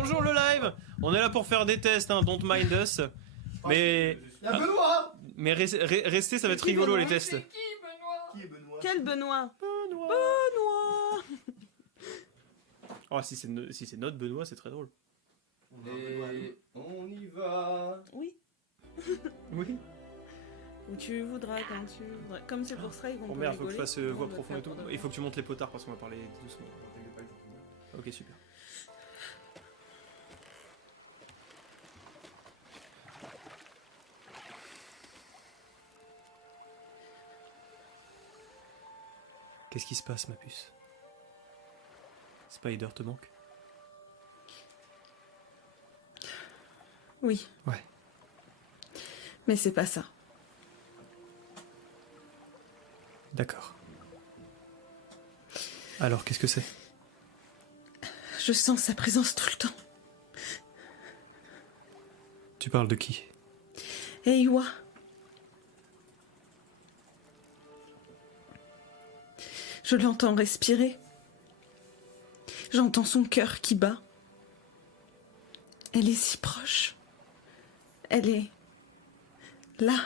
Bonjour le live. On est là pour faire des tests, hein, don't mind us. Mais... Y'a Benoît. Mais restez, ça va être rigolo les tests. C'est qui, Benoît? Qui est Benoît? Quel Benoît? Benoît. Benoît. Oh, si c'est notre Benoît, c'est très drôle. Et on y va. Oui. Oui. Où tu voudras, quand tu voudras. Comme c'est pour Strike, on Oh peut merde, faut que je rigoler. fasse On voix va profonde et faire tout. pour de Il faut vrai. que tu montes les potards parce qu'on va parler doucement. Ok, super. Qu'est-ce qui se passe, ma puce? Spider te manque? Oui. Ouais. Mais c'est pas ça. D'accord. Alors, qu'est-ce que c'est? Je sens sa présence tout le temps. Tu parles de qui? Et Iwa. Je l'entends respirer. J'entends son cœur qui bat. Elle est si proche. Elle est là.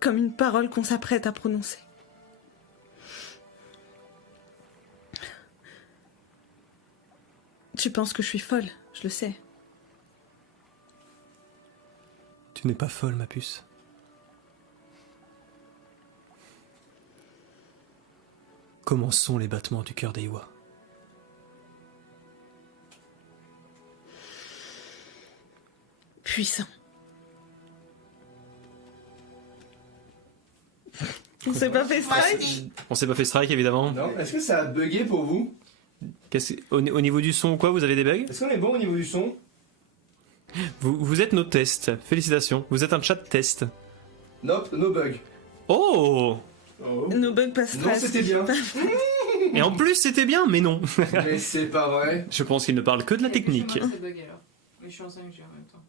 Comme une parole qu'on s'apprête à prononcer. Tu penses que je suis folle, je le sais. Tu n'es pas folle, ma puce. Comment sont les battements du cœur d'Iwa? Puissant. On s'est pas fait strike? On s'est pas fait strike, évidemment. Non, est-ce que ça a bugué pour vous? Au niveau du son ou quoi, vous avez des bugs? Est-ce qu'on est bon au niveau du son? Vous êtes nos tests. Félicitations. Vous êtes un chat test. Nope, no bug. Oh! Oh. Nos bugs pas Non, stress. c'était bien. Et en plus, c'était bien, mais non. Mais c'est pas vrai. Je pense qu'il ne parle que de la technique. Moi, c'est bug alors. Mais je suis en 5G en même temps.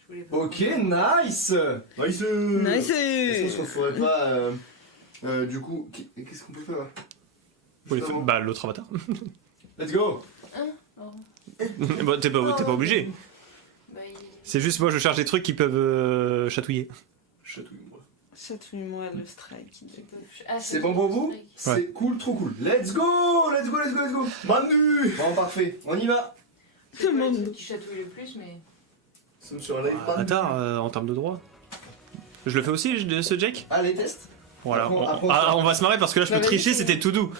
Je voulais pas. Ok, nice. Nice. Nice. Est-ce qu'on se retrouverait pas du coup, qu'est-ce qu'on peut faire? Justement. Bah, l'autre avatar. Let's go. Oh. Bah, t'es pas obligé. Bah, C'est juste moi, je cherche des trucs qui peuvent chatouiller. Chatouille-moi. Chatouille-moi le strike. C'est bon pour vous? C'est cool, trop cool. Let's go, let's go, let's go, let's go. Manu. Bon, parfait. On y va. C'est pas le truc qui chatouille le plus, mais. Nous sommes sur un live. Avatar, en termes de droit. Je le fais aussi, ce Jake? Allez, test. Voilà. Après, On va se marrer parce que là, je peux Bah, vas-y, tricher, c'est- c'était tout doux.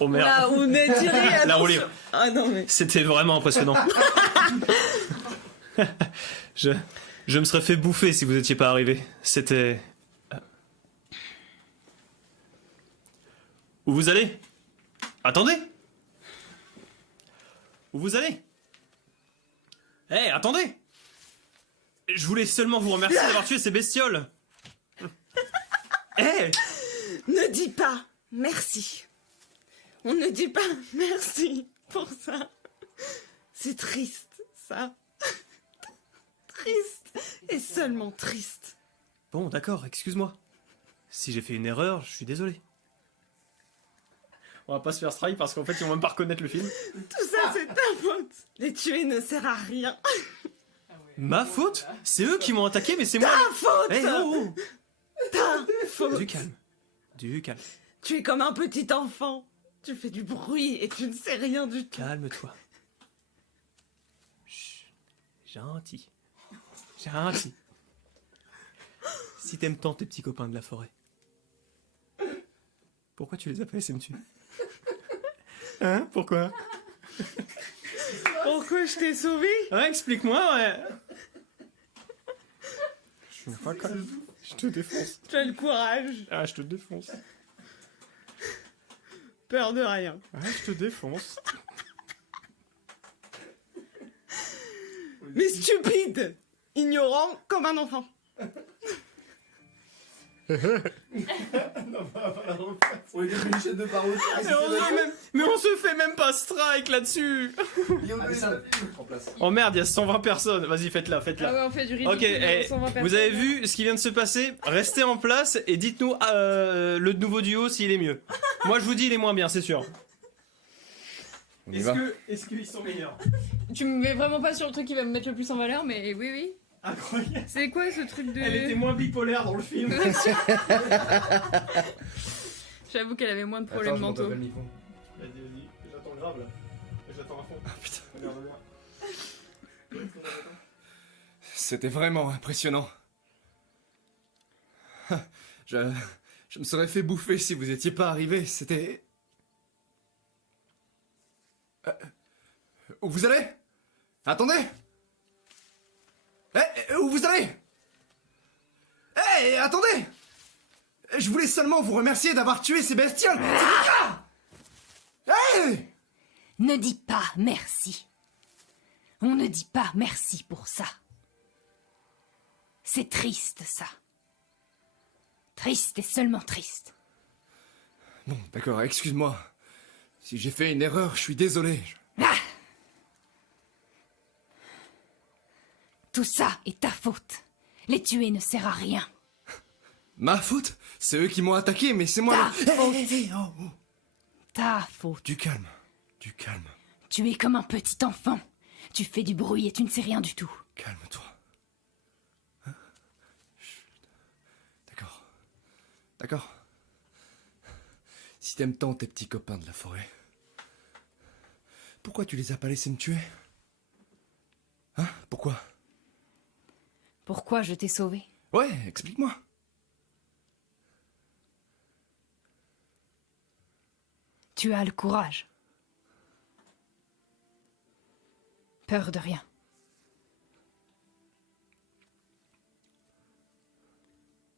Oh merde. Là, on est tiré. La roue libre. Ah non, mais. C'était vraiment impressionnant. je me serais fait bouffer si vous étiez pas arrivé. C'était... Où vous allez? Attendez! Où vous allez? Hé, attendez! Je voulais seulement vous remercier d'avoir tué ces bestioles. Hé! Ne dis pas merci. On ne dit pas merci pour ça. C'est triste, ça. Triste. Et seulement triste. Bon, d'accord, excuse-moi. Si j'ai fait une erreur, je suis désolé. On va pas se faire strike parce qu'en fait, ils vont même pas reconnaître le film. Tout ça, c'est ta faute. Les tuer ne sert à rien. Ah ouais. Ma faute? C'est eux qui m'ont attaqué, mais c'est moi. Ta faute. Eh, oh, Ta oh. faute. Du calme. Du calme. Tu es comme un petit enfant. Tu fais du bruit et tu ne sais rien du tout. Calme-toi. Chut. Gentil. Gentil. Si t'aimes tant tes petits copains de la forêt, pourquoi tu les as pas laissés me tuer? Hein? Pourquoi? Pourquoi je t'ai sauvé? Ouais, explique-moi, ouais. Je me vois quand même. Je te défonce. Tu as le courage. Ah, je te défonce. Peur de rien. Ouais, je te défonce. Mais stupide. Ignorant comme un enfant. On est des chaîne de parole. Mais on se fait même pas strike là-dessus. Allez, ça, en place. Oh merde, il y a 120 personnes. Vas-y, faites-la, faites-la. Ah ouais, on fait du ridicule. Ok, eh, 120 vous personnes. avez vu ce qui vient de se passer? Restez en place et dites-nous le nouveau duo s'il est mieux. Moi je vous dis il est moins bien, c'est sûr. On y va. Est-ce qu'ils sont meilleurs? Tu me mets vraiment pas sur le truc qui va me mettre le plus en valeur, mais oui, oui. Incroyable. C'est quoi ce truc de. Elle était moins bipolaire dans le film. J'avoue qu'elle avait moins de Attends, problèmes je monte un mentaux. peu le micro. Vas-y, vas-y. J'attends grave là. J'attends à fond. Ah putain. Regarde bien. C'était vraiment impressionnant. Je me serais fait bouffer si vous étiez pas arrivé. C'était... Où vous allez? Attendez! Où vous allez? Attendez! Je voulais seulement vous remercier d'avoir tué ces bestioles. C'est tout ça! Ne dis pas merci. On ne dit pas merci pour ça. C'est triste, ça. Triste et seulement triste. Bon, d'accord, excuse-moi. Si j'ai fait une erreur, je suis désolé. Ah! Tout ça est ta faute. Les tuer ne sert à rien. Ma faute? C'est eux qui m'ont attaqué, mais c'est moi... Ta faute. Oh. Ta faute. Du calme. Du calme. Tu es comme un petit enfant. Tu fais du bruit et tu ne sais rien du tout. Calme-toi. Hein? Chut. D'accord. D'accord. Si t'aimes tant tes petits copains de la forêt, pourquoi tu les as pas laissés me tuer? Hein? Pourquoi? Pourquoi je t'ai sauvé? Ouais, explique-moi. Tu as le courage. Peur de rien.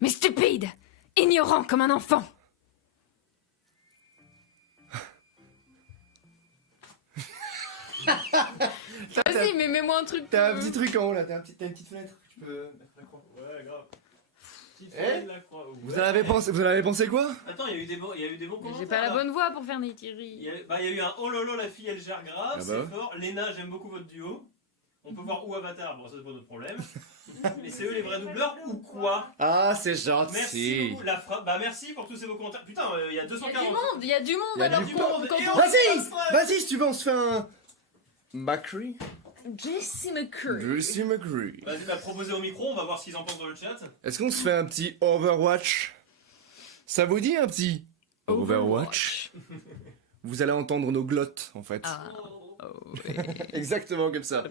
Mais stupide! Ignorant comme un enfant! Vas-y, mais mets-moi un truc. T'as un petit truc en haut là, t'as une petite fenêtre. Tu peux mettre la croix. Ouais, grave. Petite Eh feuille de la croix. Ouais. Vous en avez pensé quoi? Attends, il y a eu des bons commentaires. J'ai pas la là. bonne voix pour faire Neytiri. Il y a eu un oh lolo, la fille elle gère grave, Ah bah c'est ouais. fort. Léna, j'aime beaucoup votre duo. On peut voir où Avatar, bon ça c'est pas notre problème. Mais c'est eux les vrais doubleurs ou quoi? Ah, c'est gentil. Merci beaucoup, la frappe. Bah merci pour tous ces beaux commentaires. Putain, il y a Il y a 240. du monde, il y a du monde Il y a alors du monde. quand Et on- on- Vas-y, si tu veux, on se fait un... Macri? Jessie McCurry. Juicy McCree. Vas-y, bah proposez au micro, on va voir ce qu'ils en pensent dans le chat. Est-ce qu'on se fait un petit Overwatch? Ça vous dit un petit Overwatch? Vous allez entendre nos glottes, en fait. Ah. Exactement comme ça.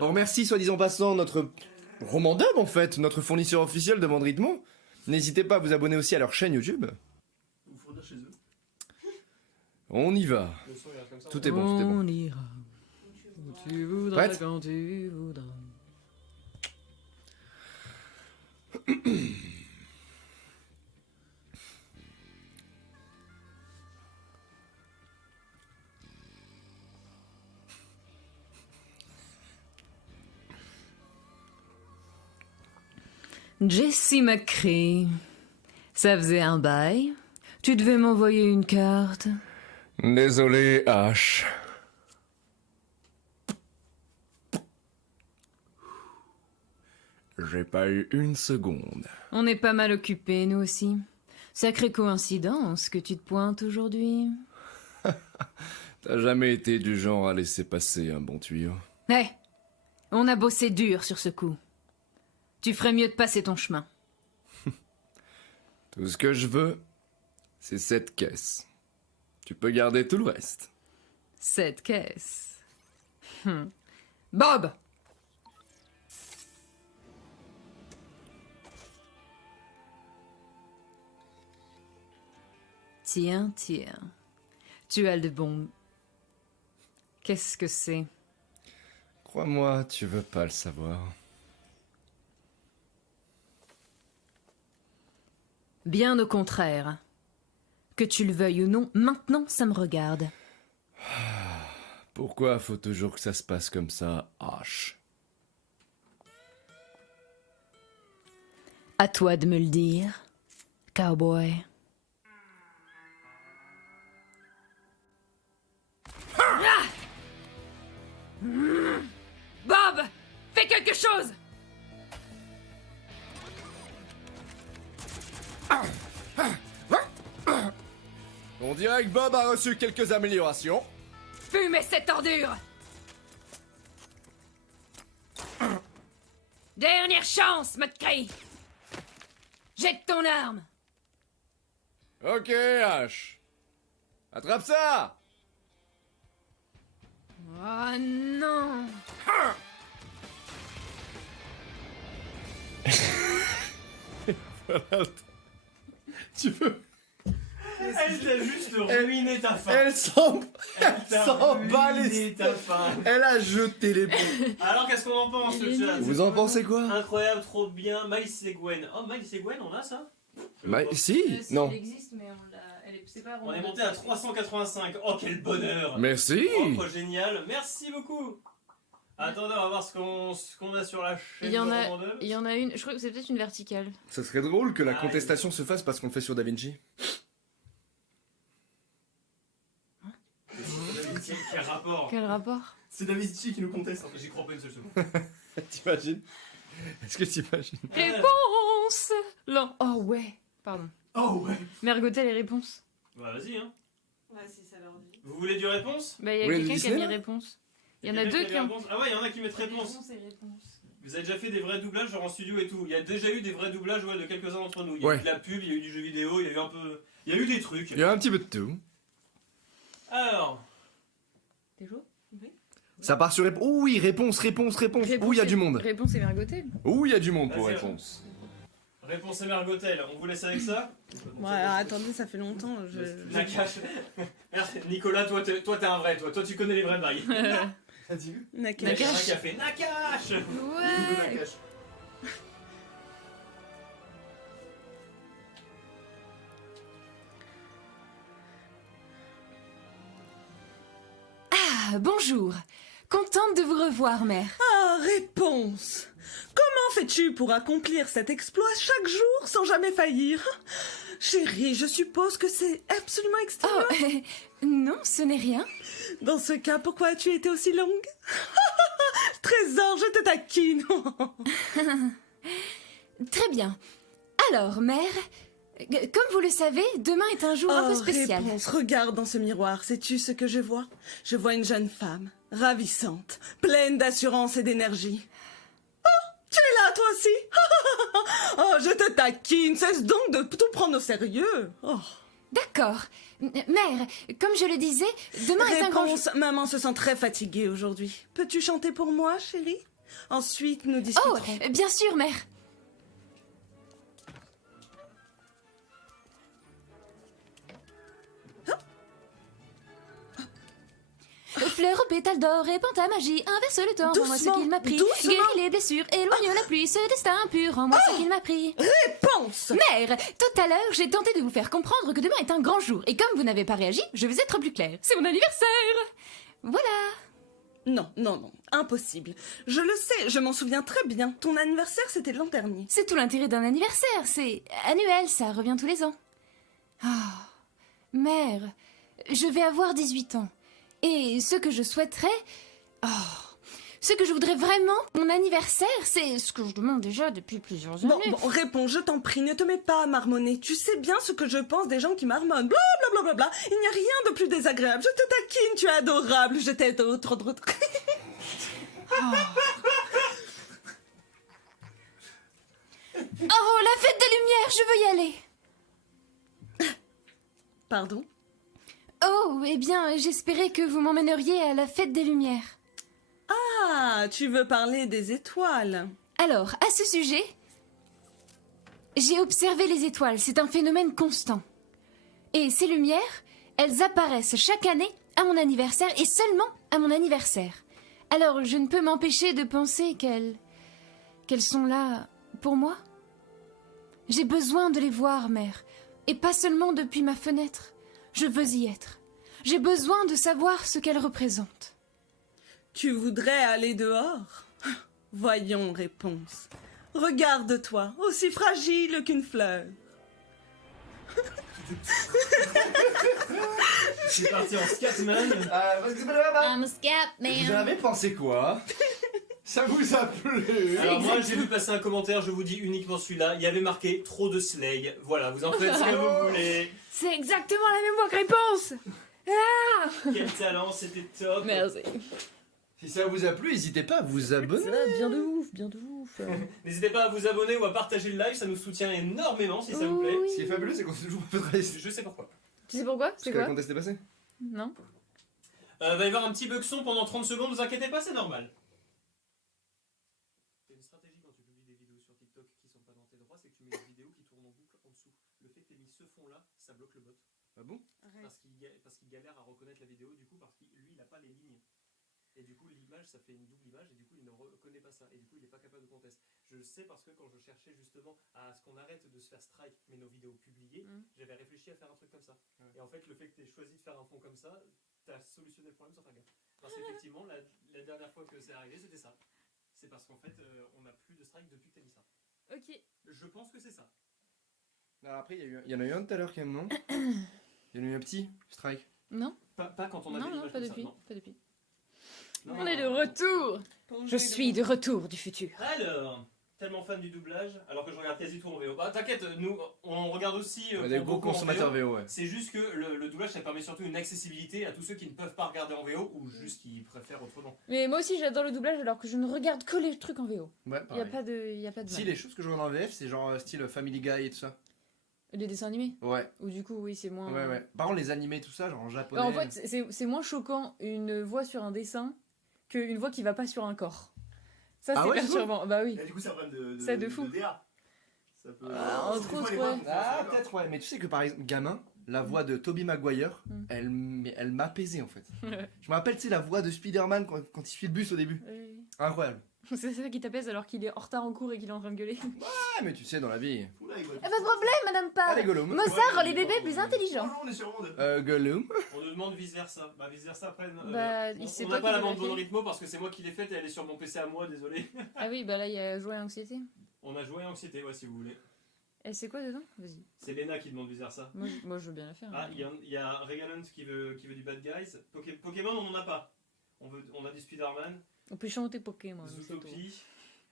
On remercie, soit disant passant, notre Romandub, en fait, notre fournisseur officiel de bande rythmo. N'hésitez pas à vous abonner aussi à leur chaîne YouTube. Vous fournir chez eux. On y va. Le son il reste comme ça. Tout est bon, tout est bon. On ira où tu voudras Prête? quand tu voudras. Jessie McCree, ça faisait un bail. Tu devais m'envoyer une carte. Désolé, H. J'ai pas eu une seconde. On est pas mal occupés, nous aussi. Sacrée coïncidence que tu te pointes aujourd'hui. T'as jamais été du genre à laisser passer un bon tuyau. Hé, on a bossé dur sur ce coup. Tu ferais mieux de passer ton chemin. Tout ce que je veux, c'est cette caisse. Tu peux garder tout le reste. Cette caisse. Bob! Tiens, tiens. Tu as de bons... Qu'est-ce que c'est? Crois-moi, tu veux pas le savoir. Bien au contraire. Que tu le veuilles ou non, maintenant ça me regarde. Pourquoi faut toujours que ça se passe comme ça, H? À toi de me le dire, cowboy. Bob! Fais quelque chose! On dirait que Bob a reçu quelques améliorations. Fumez cette ordure! Dernière chance, Mudcree! Jette ton arme! Ok, H. Attrape ça! Oh non! Tu veux... Elle t'a juste ruiné ta fin. Elle s'en t'a bat ruiné les... ta fin. Elle a jeté les pots. Alors qu'est-ce qu'on en pense, le chat? Vous en pensez quoi? Incroyable, trop bien. Miles et Gwen. Oh, Miles et Gwen, on a ça? Bah, si, non. Elle existe, mais c'est pas On est monté à 385. Oh, quel bonheur. Merci. Oh, génial. Merci beaucoup. Attendez, on va voir ce qu'on a sur la chaîne. Il y en a- de Romandeuse. Il y en a une, je crois que c'est peut-être une verticale. Ça serait drôle que la Ah, contestation se fasse parce qu'on le fait sur DaVinci. Quel rapport? Quel rapport? C'est DaVinci qui nous conteste. En fait, j'y crois pas une seule seconde. T'imagines? Est-ce que t'imagines? Réponse! Non. Oh ouais. Pardon. Oh ouais. Mergotel et réponse. Bah vas-y, hein. Ouais, si ça leur dit. Vous voulez du réponse? Bah il y a Oui, quelqu'un qui a Disney, mis là réponse. Il y en a Quelqu'un deux qui qui ont. réponse. Ah ouais, il y en a qui mettent réponse. Réponse et réponse. Vous avez déjà fait des vrais doublages genre en studio et tout. Il y a déjà eu des vrais doublages ouais, de quelques-uns d'entre nous. Il y a Ouais. eu de la pub, il y a eu du jeu vidéo, il y a eu un peu. Il y a eu des trucs. Il y a un petit peu de tout. Alors. T'es chaud? Ça part sur réponse. Oh oui, réponse. Où il y a du monde. Réponse et Mergotel. Où il y a du monde pour Vas-y, réponse. Réponse et Mergotel, on vous laisse avec ça? Ouais, alors, attendez, ça fait longtemps. Nakash. Merci. Nicolas, toi t'es un vrai, toi tu connais les vrais bails. As-tu vu? Il y a Nakash. quelqu'un qui a fait Nakash. Ouais. Ah, bonjour! Contente de vous revoir, mère. Ah, réponse. Comment fais-tu pour accomplir cet exploit chaque jour sans jamais faillir? Chérie, je suppose que c'est absolument exténuant. Oh, non, ce n'est rien. Dans ce cas, pourquoi as-tu été aussi longue? Trésor, je te taquine. Très bien. Alors, mère, comme vous le savez, demain est un jour un peu spécial. Réponse, regarde dans ce miroir, sais-tu ce que je vois? Je vois une jeune femme, ravissante, pleine d'assurance et d'énergie. Oh, tu es là toi aussi? Oh, je te taquine, cesse donc de tout prendre au sérieux. Oh. D'accord. Mère, comme je le disais, demain est un grand jour. Réponse, maman se sent très fatiguée aujourd'hui. Peux-tu chanter pour moi, chérie? Ensuite, nous Oh, discuterons. bien sûr, mère. Fleurs aux pétales d'or, répand ta magie, inverse le temps, rends-moi ce Doucement, qu'il m'a pris. doucement. Guéris les blessures, éloigne la pluie, ce destin pur, rends-moi ce qu'il m'a pris. Réponse! Mère, tout à l'heure, j'ai tenté de vous faire comprendre que demain est un grand jour, et comme vous n'avez pas réagi, je vais être plus claire. C'est mon anniversaire. Voilà. Non, non, non, impossible. Je le sais, je m'en souviens très bien. Ton anniversaire, c'était l'an dernier. C'est tout l'intérêt d'un anniversaire, c'est annuel, ça revient tous les ans. Ah, mère, je vais avoir 18 ans. Et ce que je souhaiterais... ce que je voudrais vraiment, mon anniversaire, c'est ce que je demande déjà depuis plusieurs Bon, années. bon, réponds, je t'en prie, ne te mets pas à marmonner. Tu sais bien ce que je pense des gens qui marmonnent. Bla bla bla bla bla. Il n'y a rien de plus désagréable. Je te taquine, tu es adorable. Je t'aide trop. Oh, la fête des Lumières, je veux y aller. Pardon? Oh, eh bien, j'espérais que vous m'emmèneriez à la fête des Lumières. Ah, tu veux parler des étoiles. Alors, à ce sujet, j'ai observé les étoiles, c'est un phénomène constant. Et ces lumières, elles apparaissent chaque année à mon anniversaire et seulement à mon anniversaire. Alors, je ne peux m'empêcher de penser qu'elles sont là pour moi. J'ai besoin de les voir, mère, et pas seulement depuis ma fenêtre. Je veux y être. J'ai besoin de savoir ce qu'elles représentent. Tu voudrais aller dehors? Voyons, réponse. Regarde-toi, aussi fragile qu'une fleur. C'est parti en Scatman. Vous en avez pensé quoi? Ça vous a plu? Alors moi j'ai vu passer un commentaire, je vous dis uniquement celui-là. Il y avait marqué trop de Slay. Voilà, vous en faites ce que vous voulez. C'est exactement la même voix que réponse. Quel talent, c'était top. Merci. Si ça vous a plu, n'hésitez pas à vous abonner. Ça va, bien de ouf, bien de ouf. N'hésitez pas à vous abonner ou à partager le live, ça nous soutient énormément si ça vous plaît. Ce qui est fabuleux, c'est qu'on s'est toujours fait travailler. Je sais pourquoi. Tu sais pourquoi? Parce C'est que la quoi? contest est passé. Non? Va y avoir un petit bug son pendant 30 secondes, vous inquiétez pas, c'est normal. C'est une stratégie quand tu publies des vidéos sur TikTok qui sont pas dans tes droits, c'est que tu mets des vidéos qui tournent en boucle en dessous. Le fait que tu aies mis ce fond là, ça bloque le bot. Ah bon? Parce qu'il galère à reconnaître la vidéo, du coup, parce que lui, il a pas les lignes. Et du coup, l'image, ça fait une double image, et du coup, il ne reconnaît pas ça. Et du coup, il n'est pas capable de contest. Je le sais parce que quand je cherchais justement à ce qu'on arrête de se faire strike, mais nos vidéos publiées, j'avais réfléchi à faire un truc comme ça. Et en fait, le fait que tu aies choisi de faire un fond comme ça, tu as solutionné le problème sans faire gaffe. Parce qu'effectivement, la dernière fois que c'est arrivé, c'était ça. C'est parce qu'en fait, on n'a plus de strike depuis que tu as mis ça. Ok. Je pense que c'est ça. Alors après, il y en a eu un tout à l'heure quand même, non? Il y en a eu un petit strike. Non? Pas quand on a Non, des non, images pas comme depuis. ça, non. Pas depuis. Non, On non, est de non. retour! Je suis de retour du futur. Alors, tellement fan du doublage, alors que je regarde quasi tout en VO. Bah t'inquiète, nous on regarde aussi. On est des pour gros beaucoup en consommateurs VO. VO, ouais. C'est juste que le doublage ça permet surtout une accessibilité à tous ceux qui ne peuvent pas regarder en VO ou juste qui préfèrent autrement. Mais moi aussi j'adore le doublage alors que je ne regarde que les trucs en VO. Ouais, Il y a pareil. pas de, y a pas de Si, mal. les choses que je regarde en VF, c'est genre style Family Guy et tout ça. Les dessins animés. Ouais, Ou du coup oui c'est moins. ouais, ouais. Par contre, les animés, tout ça, genre en japonais. En fait c'est moins choquant une voix sur un dessin qu'une voix qui va pas sur un corps. Ça Ah c'est ouais, perturbant. Bah oui. Et du coup, c'est un problème de Ça de fou. DA. Ça peut. Ah, entre des fois, autres, les voix ouais. vont faire Ah, ça, peut-être, ouais. Mais tu sais que par exemple, gamin, la voix de Tobey Maguire, Mm. elle m'a apaisé en fait. Je me rappelle, tu sais, la voix de Spider-Man quand il suit le bus au début. Oui. Incroyable. C'est ça qui t'apaise alors qu'il est en retard en cours et qu'il est en train de gueuler. Ah, mais tu sais, dans la vie. Oula, il voit Pas de problème, madame Parr. Allez, Gollum. Mozart rend les bébés plus intelligents. Bonjour, on est sur Monde. Gollum. On nous demande vice versa. Bah vice versa après. Bah, il sait on pas n'a pas qui la l'a bande fait. bon rythme parce que c'est moi qui l'ai faite et elle est sur mon PC à moi, désolé. Ah oui bah là il y a joie et anxiété. On a joué à Anxiété, ouais, si vous voulez. Et c'est quoi dedans? Vas-y. C'est Lena qui demande vice versa. Moi je veux bien la faire. Ah, il y a Regalant qui veut du Bad Guys. Pokémon, on n'en a pas. On a du Spider-Man. On peut chanter Pokémon. c'est tout. Zootopie.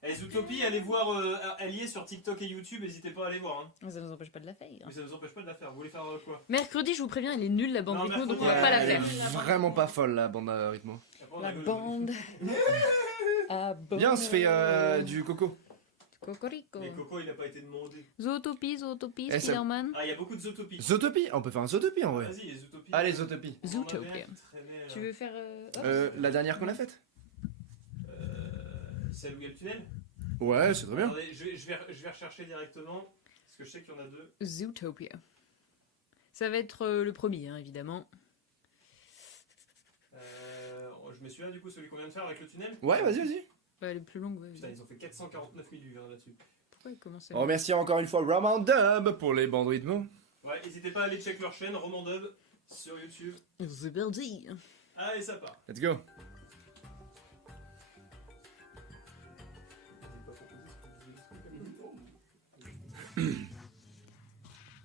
Et Zootopie, allez voir, elle y est sur TikTok et YouTube, n'hésitez pas à aller voir. Hein. Ça nous empêche pas de la faire. Mais ça ne nous empêche pas de la faire. Vous voulez faire quoi? Mercredi, je vous préviens, elle est nulle la bande Non, rythmo, donc on mercredi, va pas la Elle est faire. vraiment pas folle, la bande à rythme. Après, on La a Gollum. bande. Ah bon. Viens, on se fait du coco. Cocorico. Mais Coco, il n'a pas été demandé. Zootopie, Eh, ça- Spider-Man. Ah, il y a beaucoup de Zootopie. Zootopie. On peut faire un Zootopie en vrai. Vas-y, Zootopie. Allez, Zootopie. On en avait Zootopia. un qui traînait, Tu veux faire. Hop. La dernière qu'on a faite. Celle où il y a le tunnel. Ouais, c'est très bien. Attendez, je vais rechercher directement, parce que je sais qu'il y en a deux. Zootopia. Ça va être le premier, hein, évidemment. Je me souviens du coup celui qu'on vient de faire avec le tunnel. Ouais, vas-y, vas-y. Bah, elle est plus longue, ouais. Putain, ils ont fait 449 000 vues hein, là-dessus. Pourquoi il commence On remercie encore une fois Roman Dub pour les bandes rythmo. Ouais, n'hésitez pas à aller check leur chaîne, Romandub, sur YouTube. C'est parti. Allez, ça part. Let's go.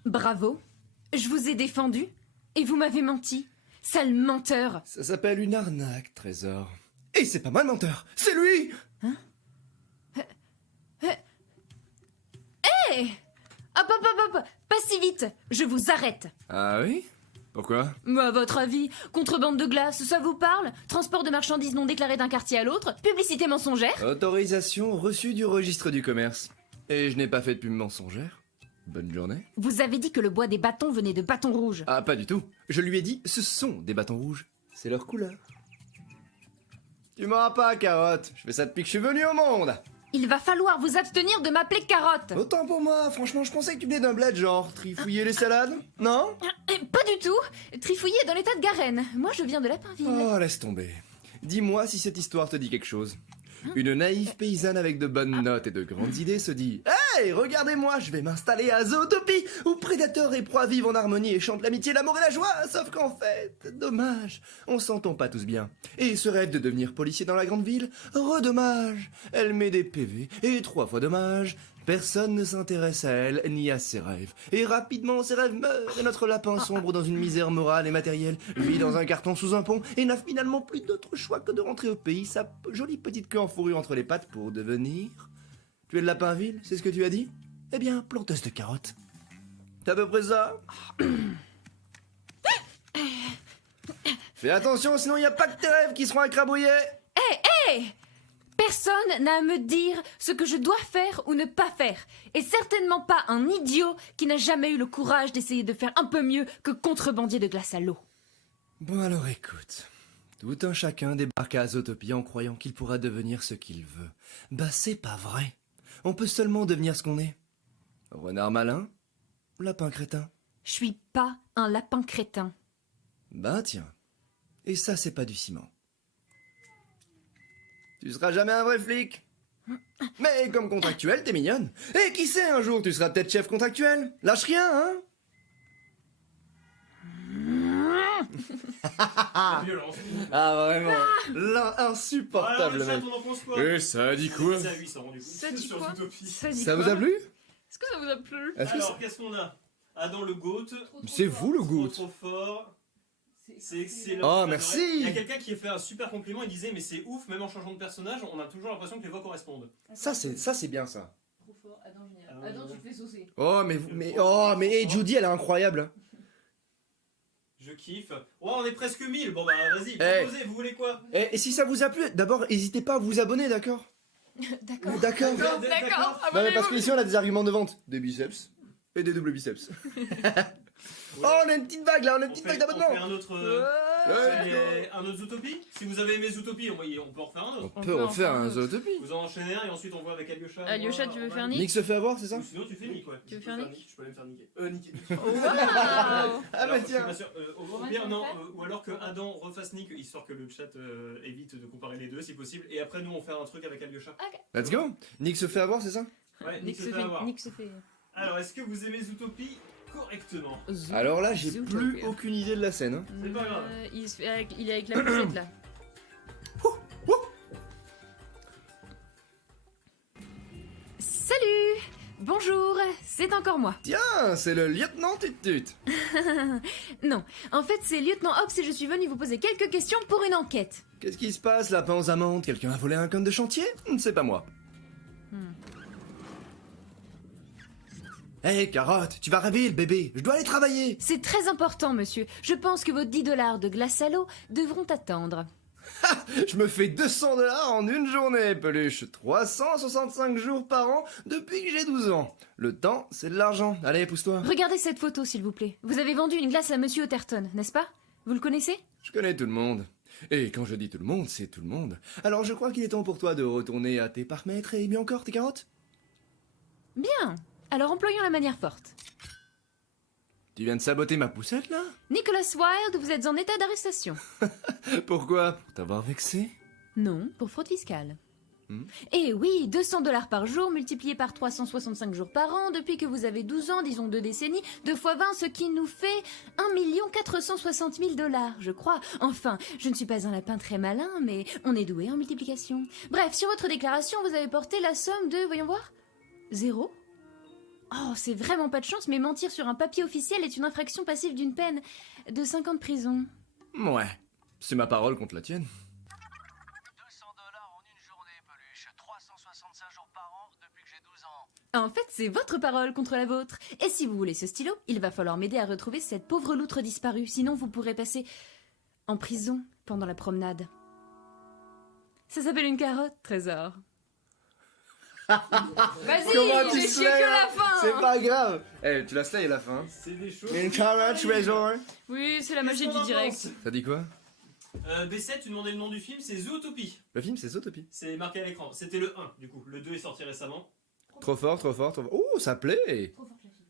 Bravo. Je vous ai défendu et vous m'avez menti. Sale menteur. Ça s'appelle une arnaque, Trésor. Et c'est pas mal menteur. C'est lui. Hé Hop, hop, hop, hop. Pas si vite. Je vous arrête. Ah oui? Pourquoi? Mais à votre avis, contrebande de glace, ça vous parle? Transport de marchandises non déclarées d'un quartier à l'autre? Publicité mensongère? Autorisation reçue du registre du commerce. Et je n'ai pas fait de pub mensongère. Bonne journée. Vous avez dit que le bois des bâtons venait de bâtons rouges. Ah, pas du tout. Je lui ai dit, ce sont des bâtons rouges. C'est leur couleur. Tu m'auras pas, Carotte. Je fais ça depuis que je suis venu au monde. Il va falloir vous abstenir de m'appeler Carotte. Autant pour moi. Franchement, je pensais que tu venais d'un bled genre trifouiller les salades. Non? Pas du tout. Trifouiller est dans l'état de Garenne. Moi, je viens de Lapinville. Oh, laisse tomber. Dis-moi si cette histoire te dit quelque chose. Une naïve paysanne avec de bonnes notes et de grandes idées se dit « Hey, regardez-moi, je vais m'installer à Zootopie, où prédateurs et proies vivent en harmonie et chantent l'amitié, l'amour et la joie. Sauf qu'en fait, dommage, on s'entend pas tous bien. Et ce rêve de devenir policier dans la grande ville, redommage. Elle met des PV, et 3 fois dommage. Personne ne s'intéresse à elle, ni à ses rêves. Et rapidement, ses rêves meurent, et notre lapin sombre dans une misère morale et matérielle, vit dans un carton sous un pont, et n'a finalement plus d'autre choix que de rentrer au pays, sa jolie petite queue en fourrure entre les pattes pour devenir... Tu es de Lapinville, c'est ce que tu as dit? Eh bien, planteuse de carottes. C'est à peu près ça? Fais attention, sinon il n'y a pas que tes rêves qui seront écrabouillés. Hé, personne n'a à me dire ce que je dois faire ou ne pas faire. Et certainement pas un idiot qui n'a jamais eu le courage d'essayer de faire un peu mieux que contrebandier de glace à l'eau. Bon alors écoute, tout un chacun débarque à Azotopia en croyant qu'il pourra devenir ce qu'il veut. Bah c'est pas vrai. On peut seulement devenir ce qu'on est. Renard malin, lapin crétin. Je suis pas un lapin crétin. Bah tiens, et ça c'est pas du ciment. Tu seras jamais un vrai flic. Mais comme contractuel, t'es mignonne. Et qui sait, un jour tu seras peut-être chef contractuel. Lâche rien, hein. La violence. Ah vraiment, là insupportable Alors, le mec. chat, on en pense quoi? Et ça a dit quoi? C'est à 800 du coup. Ça dit sur quoi? Zootopie. Ça vous a plu? Est-ce que ça vous a plu? Est-ce que Alors, qu'est-ce qu'on a? Adam le GOAT. c'est vous le Trop, goût? trop fort. C'est excellent. Oh, J'adorais. merci. Il y a quelqu'un qui a fait un super compliment. Il disait, mais c'est ouf, même en changeant de personnage, on a toujours l'impression que les voix correspondent. Ça c'est bien ça. Trop fort, Adam génial. Ah ouais, Adam, ouais. tu te fais saucer. Oh mais hey, Judy elle est incroyable. Je kiffe. Oh, on est presque 1000. Bon bah vas-y, Hey. proposez, vous voulez quoi? Et si ça vous a plu, d'abord n'hésitez pas à vous abonner, d'accord? D'accord. D'accord. D'accord. Non mais parce qu'ici on a des arguments de vente, des biceps et des doubles biceps. Oh on a une petite vague là, on a une petite vague On d'abonnement. fait un autre, un autre Zootopie. Si vous avez aimé Zootopie, on peut en refaire un On autre. peut refaire un Zootopie. Vous en enchaînez un et ensuite on voit avec Alyosha. Alyosha, moi, tu veux Roman. faire Nick? Nick se fait avoir, c'est ça? Ou sinon tu fais Nick, ouais. Tu veux faire Nick? Je peux aller me faire niquer. Niquer. Waouh. Ah Alors, bah je suis tiens. pas sûr. Au pire, non, ou alors que Adam refasse Nick, histoire que le chat évite de comparer les deux si possible. Et après, nous on fait un truc avec Alyosha. Let's go. Nick se fait avoir, c'est ça? Ouais, Nick se fait avoir. fait. Nick se fait. Alors, est-ce que vous aimez Zootopie correctement? Alors là j'ai plus aucune idée de la scène. Hein. C'est pas grave. Il est avec la poussette là. Salut! Bonjour, c'est encore moi. Tiens, c'est le lieutenant Tut-Tut. Non, en fait c'est lieutenant Hobbs et je suis venu vous poser quelques questions pour une enquête. Qu'est-ce qui se passe, lapin aux amandes? Quelqu'un a volé un cône de chantier? C'est pas moi. Hé, Carotte, tu vas rêver, le bébé. Je dois aller travailler. C'est très important, monsieur. Je pense que vos 10 $ de glace à l'eau devront attendre. Je me fais 200 $ en une journée, peluche. 365 jours par an depuis que j'ai 12 ans. Le temps, c'est de l'argent. Allez, pousse-toi. Regardez cette photo, s'il vous plaît. Vous avez vendu une glace à monsieur Otterton, n'est-ce pas? Vous le connaissez? Je connais tout le monde. Et quand je dis tout le monde, c'est tout le monde. Alors je crois qu'il est temps pour toi de retourner à tes paramètres et mieux encore tes carottes. Bien. Alors employons la manière forte. Tu viens de saboter ma poussette, là? Nicholas Wilde, vous êtes en état d'arrestation. Pourquoi? Pour t'avoir vexé? Non, pour fraude fiscale. Hmm. Et oui, 200 $ par jour multiplié par 365 jours par an depuis que vous avez 12 ans, disons 2 décennies, 2 fois 20, ce qui nous fait 1 460 000 $, je crois. Enfin, je ne suis pas un lapin très malin, mais on est doué en multiplication. Bref, sur votre déclaration, vous avez porté la somme de, voyons voir, 0. Oh, c'est vraiment pas de chance, mais mentir sur un papier officiel est une infraction passive d'une peine de 5 ans de prison. Ouais, c'est ma parole contre la tienne. 200 $ en une journée, peluche. 365 jours par an depuis que j'ai 12 ans. En fait, c'est votre parole contre la vôtre. Et si vous voulez ce stylo, il va falloir m'aider à retrouver cette pauvre loutre disparue, sinon vous pourrez passer en prison pendant la promenade. Ça s'appelle une carotte, trésor. Vas-y, Comment tu j'ai chié slay, que la hein? fin. C'est pas grave. Eh, tu la slay la fin. C'est des choses. Une carotte trésor. Oui, c'est la Qu'est-ce magie qu'on du en direct. pense Ça dit quoi? B7, tu demandais le nom du film, c'est Zootopie. Le film, c'est Zootopie. C'est marqué à l'écran. C'était le 1, du coup. Le 2 est sorti récemment. Trop fort, trop fort, trop fort. Oh, ça plaît.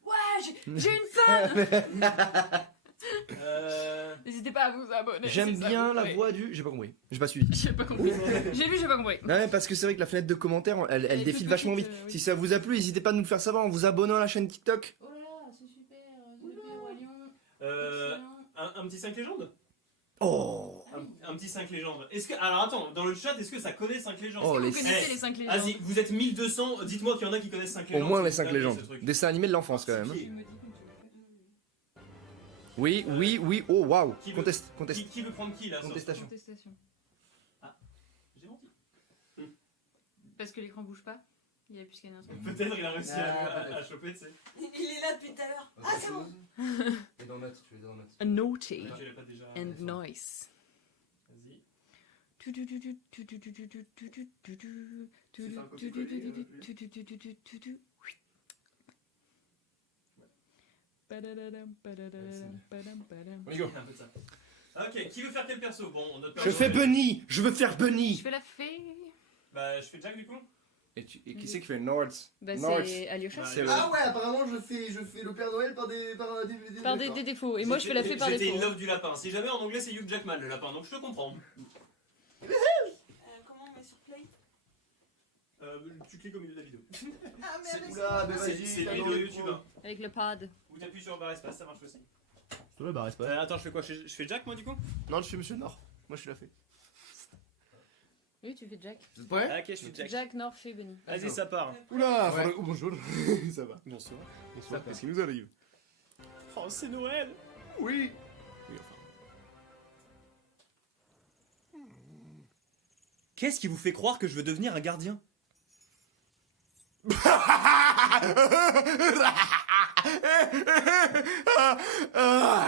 Ouais, j'ai une fan. Euh... N'hésitez pas à vous abonner. J'aime c'est ça, bien vous la pouvez. voix du... J'ai pas compris. J'ai pas suivi. J'ai pas compris. J'ai vu, j'ai pas compris. Ouais, parce que c'est vrai que la fenêtre de commentaires, elle est défile toute vachement petite, vite. oui. Si ça vous a plu, n'hésitez pas à nous le faire savoir en vous abonnant à la chaîne TikTok. Oh là là, c'est super. The Roi Lion. Euh, Excellent. un petit 5 légendes. Oh. Un petit 5 légendes. Est-ce que... Alors attends, dans le chat, est-ce que ça connaît 5 légendes? Oh, Vous les... connaissez Eh, les 5 légendes. Vas-y, vous êtes 1200, dites-moi qu'il y en a qui connaissent 5 Au légendes. moins les c'est 5 dingue, légendes. ce truc. Dessin animé de l'enfance quand même. Qui- Oui, oui, oui. Oh, waouh. Qui veut- Conteste. Qui veut prendre qui là ça Contestation. Contestation. J'ai menti. Parce que l'écran bouge pas. Il a pu scanner un truc. Peut-être il a réussi Ah, à choper, tu sais. Il est là depuis tout à l'heure. Ah, c'est bon. Et dans notes, tu es dans notes. Naughty Tu l'as pas déjà. and nice. On y go. Un peu de ça. Ok, qui veut faire quel perso? Bon, notre Je perso, fais Bunny. Je veux faire Bunny. Je fais la fée. Bah, je fais Jack du coup. Et qui c'est qui fait Nord? Bah, Nord. c'est Alyosha. C'est le... Ah ouais, apparemment je fais le Père Noël par des Par des défauts. Et moi, je fais la fée par J'étais défaut. une love du lapin. Si jamais en anglais c'est Hugh Jackman le lapin, donc je te comprends. Comment on met sur play? Tu cliques au milieu de la vidéo. Ah merde, Oula, mais C'est vas-y, c'est t'as le dans vidéo les YouTube. points. Hein. Avec le pad. Ou t'appuies sur barre espace, ça marche aussi. Ouais, bah reste pas. Attends, je fais quoi? Je fais Jack moi du coup? Non, je fais Monsieur Nord. Moi je suis la fée. Oui, tu fais Jack. Vous êtes prêts? Ah, ok, je fais Jack. Jack, Nord, fée, Bunny. Vas-y, ça part. Oula, Ouais. oh, bonjour. Ça va. Bonsoir. Bonsoir, qu'est-ce qui nous arrive? Oh, c'est Noël. Oui. Qu'est-ce qui vous fait croire que je veux devenir un gardien?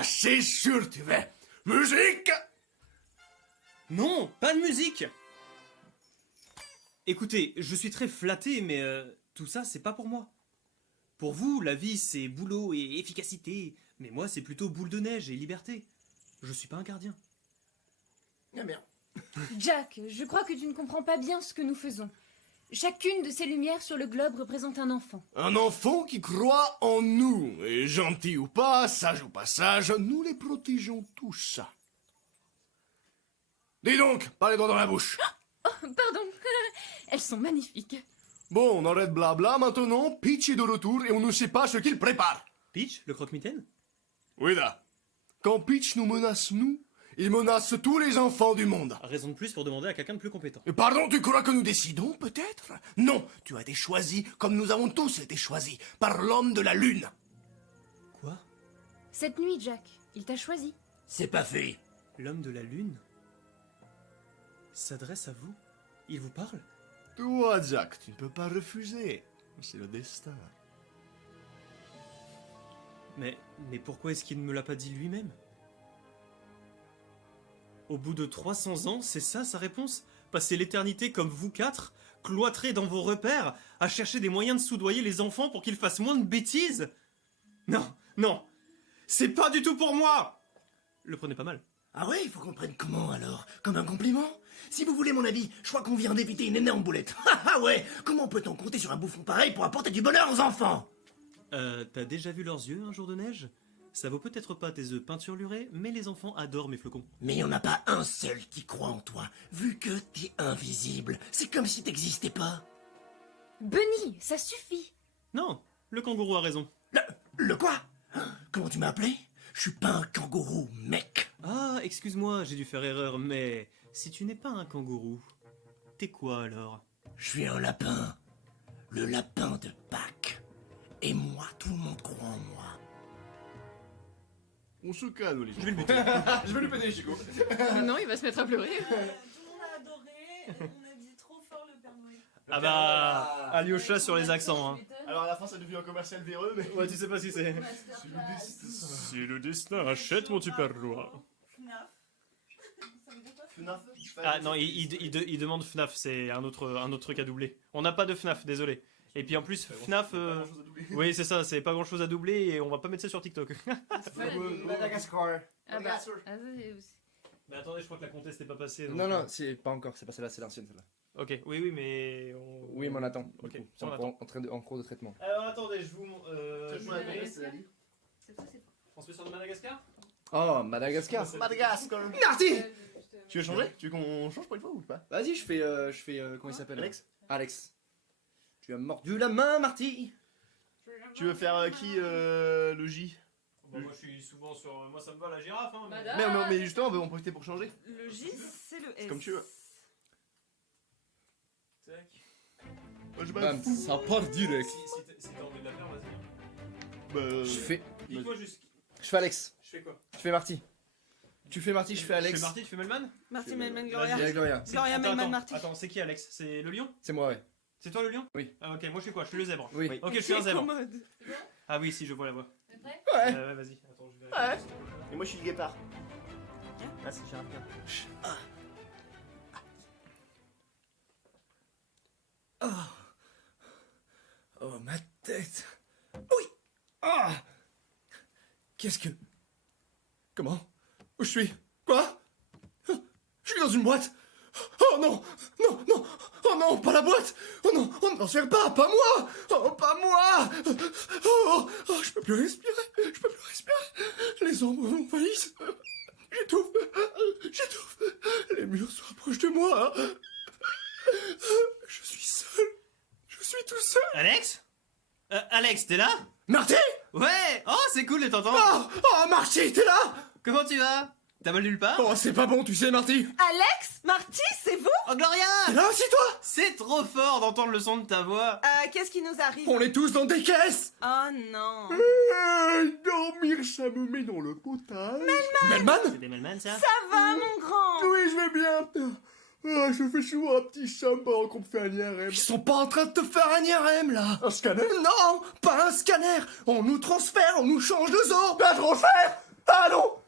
C'est sûr, tu veux. Musique. Non, pas de musique. Écoutez, je suis très flatté, mais tout ça, c'est pas pour moi. Pour vous, la vie, c'est boulot et efficacité. Mais moi, c'est plutôt boule de neige et liberté. Je suis pas un gardien. Ah merde. Jack, je crois que tu ne comprends pas bien ce que nous faisons. Chacune de ces lumières sur le globe représente un enfant. Un enfant qui croit en nous. Et gentil ou pas, sage ou pas sage, nous les protégeons tous. Dis donc, pas les doigts dans la bouche. Pardon, elles sont magnifiques. Bon, on arrête blabla maintenant. Peach est de retour et on ne sait pas ce qu'il prépare. Peach, le croque-mitaine? Oui, là. Quand Peach nous menace, il menace tous les enfants du monde. Raison de plus pour demander à quelqu'un de plus compétent. Et pardon, tu crois que nous décidons, peut-être? Non, tu as été choisi, comme nous avons tous été choisis, par l'homme de la lune. Quoi? Cette nuit, Jack, il t'a choisi. C'est pas fait. L'homme de la lune s'adresse à vous? Il vous parle? Toi, Jack, tu ne peux pas refuser. C'est le destin. Mais pourquoi est-ce qu'il ne me l'a pas dit lui-même? Au bout de 300 ans, c'est ça sa réponse? Passer l'éternité comme vous quatre, cloîtrés dans vos repères, à chercher des moyens de soudoyer les enfants pour qu'ils fassent moins de bêtises? Non, non, c'est pas du tout pour moi! Le prenez pas mal. Ah ouais, il faut qu'on prenne comment alors? Comme un compliment? Si vous voulez mon avis, je crois qu'on vient d'éviter une énorme boulette. Ah ouais, comment peut-on compter sur un bouffon pareil pour apporter du bonheur aux enfants? T'as déjà vu leurs yeux un jour de neige? Ça vaut peut-être pas tes œufs peinturlurés, mais les enfants adorent mes flocons. Mais y en a pas un seul qui croit en toi, vu que t'es invisible. C'est comme si t'existais pas. Bunny, ça suffit. Non, le kangourou a raison. Le quoi? Comment tu m'as appelé? Je suis pas un kangourou, mec. Ah, excuse-moi, j'ai dû faire erreur, mais si tu n'es pas un kangourou, t'es quoi alors? Je suis un lapin. Le lapin de Pâques. Et moi, tout le monde croit en moi. On se calme, les gens. Je vais le buter. Je vais lui péter, Chico. Non, il va se mettre à pleurer. Tout le monde a adoré, on a dit trop fort le Père Noël. Ah bah, Alyosha sur les accents, hein. Alors à la fin, ça devient un commercial véreux, mais... Ouais, tu sais pas si c'est... C'est le destin. Si le destin achète mon super roi. FNAF. Ça veut dire quoi? FNAF. Ah non, il demande FNAF, c'est un autre truc à doubler. On n'a pas de FNAF, désolé. Et puis en plus, FNAF... Oui, c'est ça, c'est pas grand chose à doubler et on va pas mettre ça sur TikTok. Madagascar. Ah bah, Mais attendez, je crois que la comtesse n'est pas passée. donc, Non, non, c'est pas encore, c'est pas celle-là, c'est l'ancienne celle-là. Ok, oui, mais... Oui, mais on attend. Ok, Du coup, c'est on attend. en cours de traitement. Alors attendez, je vous... C'est ça, c'est On se met sur de Madagascar? Oh, Madagascar. Madagascar. Marty. Tu veux changer? Tu veux qu'on change pour une fois ou pas? Vas-y, je fais, comment il s'appelle? Alex? Alex. Tu as mordu la main, Marty. Tu veux faire qui le J? Bah, moi je suis souvent sur... Moi ça me va la girafe, hein. Mais... Mais justement, on va en profiter pour changer. Le J, c'est le S. Comme tu veux. Tac. Moi, je Bam, m'en fous. ça part direct. Si t'as envie de la faire, vas-y. Bah, Je Dites-moi juste... fais Alex. Je fais quoi? Je fais Marty. Tu fais Marty, je fais Alex. Je fais Marty, tu fais Melman? Marty, Melman, Il y Gloria. a Gloria. Gloria, Attends, Melman, attends, Marty. Attends, c'est qui Alex? C'est le lion? C'est moi, ouais. C'est toi le lion? Oui. Ah, ok, moi je suis quoi? Je suis le zèbre. Oui. Ok, je suis un zèbre. Commode. Ah oui, si, je vois la voix. Ouais. Ouais, vas-y. Attends, je vais... Et moi, je suis le guépard. Ah, c'est girafe. Oh, ma tête. Oui. Ah. Qu'est-ce que... Comment? Où je suis? Quoi? Je suis dans une boîte. Oh non, non, non, oh non, pas la boîte. Oh non, on ne transfère pas moi. Oh, pas moi. Je peux plus respirer, je peux plus respirer. Les ombres m'envahissent. J'étouffe. Les murs se rapprochent de moi. Je suis seul. Je suis tout seul. Alex Alex, t'es là? Marty? Ouais. Oh, c'est cool de t'entendre. Oh, Marty, t'es là? Comment tu vas? T'as mal nulle part? Oh, c'est pas bon, tu sais, Marty. Alex? Marty, c'est vous? Oh, Gloria! T'es là, c'est toi? C'est trop fort d'entendre le son de ta voix. Qu'est-ce qui nous arrive? On est tous dans des caisses. Oh non. Dormir, ça me met dans le potage. Melman? C'est des Melman, ça? Ça va, mon grand? Oui, je vais bien. Je fais souvent un petit chum pendant qu'on me fait un IRM. Ils sont pas en train de te faire un IRM, là. Un scanner? Non, pas un scanner. On nous transfère, on nous change de zoo. Un transfert? Ah non,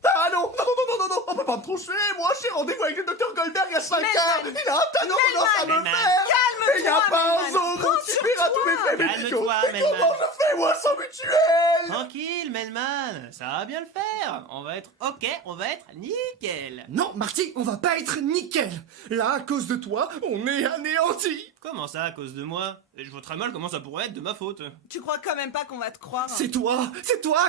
on peut pas me transférer. Moi, j'ai rendez-vous avec le docteur Goldberg à 5 heures. Il a un tanneau dans sa Melman. faire. Et y a pas un zoo qui paiera tous mes frais médicaux. Calme-toi, Mais comment Melman. je fais, moi, sans mutuelle? Tranquille, Melman. Ça va bien le faire. On va être ok, on va être nickel. Non, Marty, on va pas être nickel. Là, à cause de toi, on est anéantis. Comment ça, à cause de moi? Je vois très mal comment ça pourrait être de ma faute. Tu crois quand même pas qu'on va te croire? C'est toi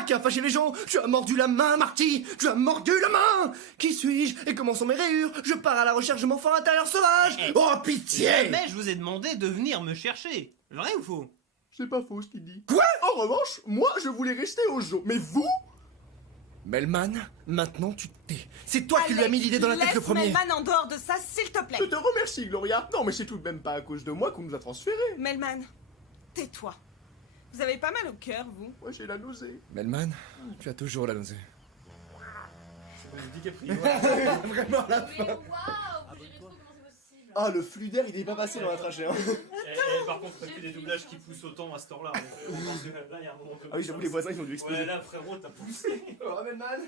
qui as fâché les gens. Tu as mordu la main, Marty. Tu as mordu la main. Qui suis-je et comment sont mes rayures? Je pars à la recherche de mon fort intérieur sauvage. Eh, Oh, pitié. Mais je vous ai demandé de venir me chercher. Vrai ou faux? C'est pas faux ce qu'il dit. Quoi? En revanche, moi je voulais rester au zoo. Mais vous? Melman, maintenant tu te tais. C'est toi qui lui as mis l'idée dans la tête le Laisse premier. Melman en dehors de ça, s'il te plaît. Je te remercie, Gloria. Non, mais c'est tout de même pas à cause de moi qu'on nous a transférés. Melman, tais-toi. Vous avez pas mal au cœur, vous? Moi j'ai la nausée. Melman, tu as toujours la nausée. C'est pas DiCaprio. Vraiment la Mais waouh, vous gérez trop, comment c'est possible? Ah, le flux d'air il est pas passé dans la trachée. Hein. Et par contre, t'as plus des doublages qui poussent autant à ce temps-là. Donc, là, il y a un moment comme Ah oui, ça. j'avoue, les voisins ils ont dû exploser. Ouais, là, frérot, t'as poussé. Oh, Melman.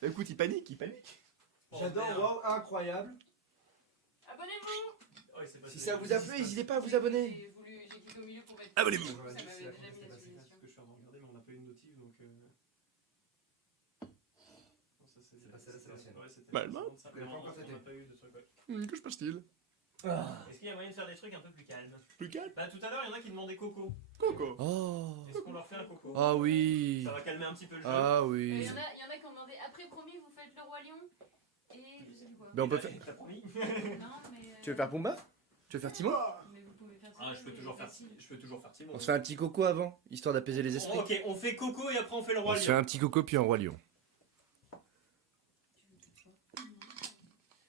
Bah, écoute, il panique. J'adore, wow, incroyable. Abonnez-vous! Ouais, c'est pas Si ça vous a plu, n'hésitez pas à vous abonner. J'ai cliqué au milieu pour mettre. Abonnez-vous. Ça m'avait déjà mis la C'est notification. ce que je suis en train de regarder, mais on n'a pas eu de notif donc. Non, ça, c'est passé à la scène ancienne. Ouais, c'était. Bah, bah. ça, Mais non, pas encore on traité. n'a pas eu de truc, ouais. Que se passe-t-il? Est-ce qu'il y a moyen de faire des trucs un peu plus calmes? Plus calme? Bah, tout à l'heure, il y en a qui demandaient Coco. Coco. Oh. Est-ce qu'on leur fait un Coco? Ah oui. Ça va calmer un petit peu le jeu. Ah Il oui. y en a qui ont demandé après, promis, vous faites le Roi Lion et je sais plus quoi. Ben on peut faire. T'as promis? Non, mais. Tu veux faire Pumba? Tu veux faire Timon? Mais vous pouvez faire ça. Ah, je peux toujours faire facile. Timon. On se fait un petit coco avant, histoire d'apaiser les esprits. Ok, on fait Coco et après on fait le On Roi se fait Lion. un petit coco puis un roi lion.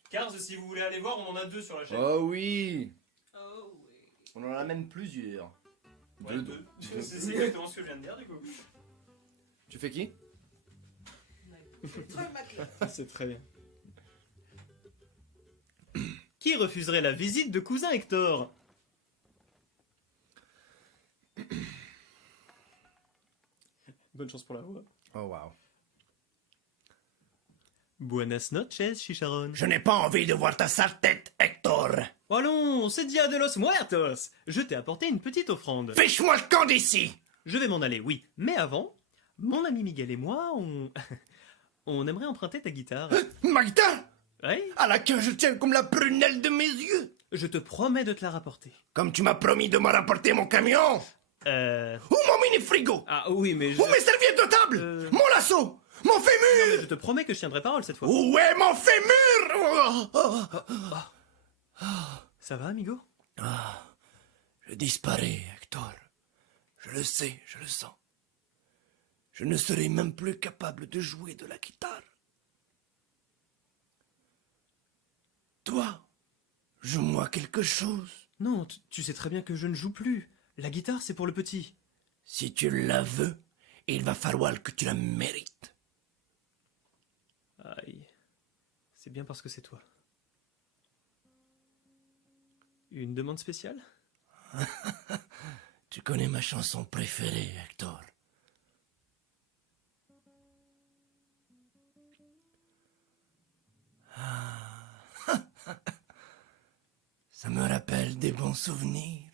Cars, si vous voulez aller voir, on en a 2 sur la chaîne. Oh oui. Oh oui. On en a même plusieurs. Ouais, Deux. deux. C'est exactement ce que je viens de dire du coup. Tu fais qui? C'est très bien. Qui refuserait la visite de cousin Hector? Bonne chance pour la voix. Oh waouh. Buenas noches, Chicharon. Je n'ai pas envie de voir ta sale tête, Hector. Allons, c'est Dia de los Muertos. Je t'ai apporté une petite offrande. Fiche-moi le camp d'ici. Je vais m'en aller, oui. Mais avant, mon ami Miguel et moi, on aimerait emprunter ta guitare. Ma guitare, Oui, à laquelle je tiens comme la prunelle de mes yeux. je te promets de te la rapporter. Comme tu m'as promis de me rapporter mon camion. Ou mon mini-frigo. Ah oui, mais Ou mes serviettes de table. Mon lasso. Mon fémur. je te promets que je tiendrai parole cette fois. Où est mon fémur? Ça va, amigo? Je disparais, Hector. Je le sais, je le sens. Je ne serai même plus capable de jouer de la guitare. Toi, joue-moi quelque chose. Non, tu sais très bien que je ne joue plus. La guitare, c'est pour le petit. Si tu la veux, il va falloir que tu la mérites. Aïe. C'est bien parce que c'est toi. Une demande spéciale? Tu connais ma chanson préférée, Hector. Ça me rappelle des bons souvenirs.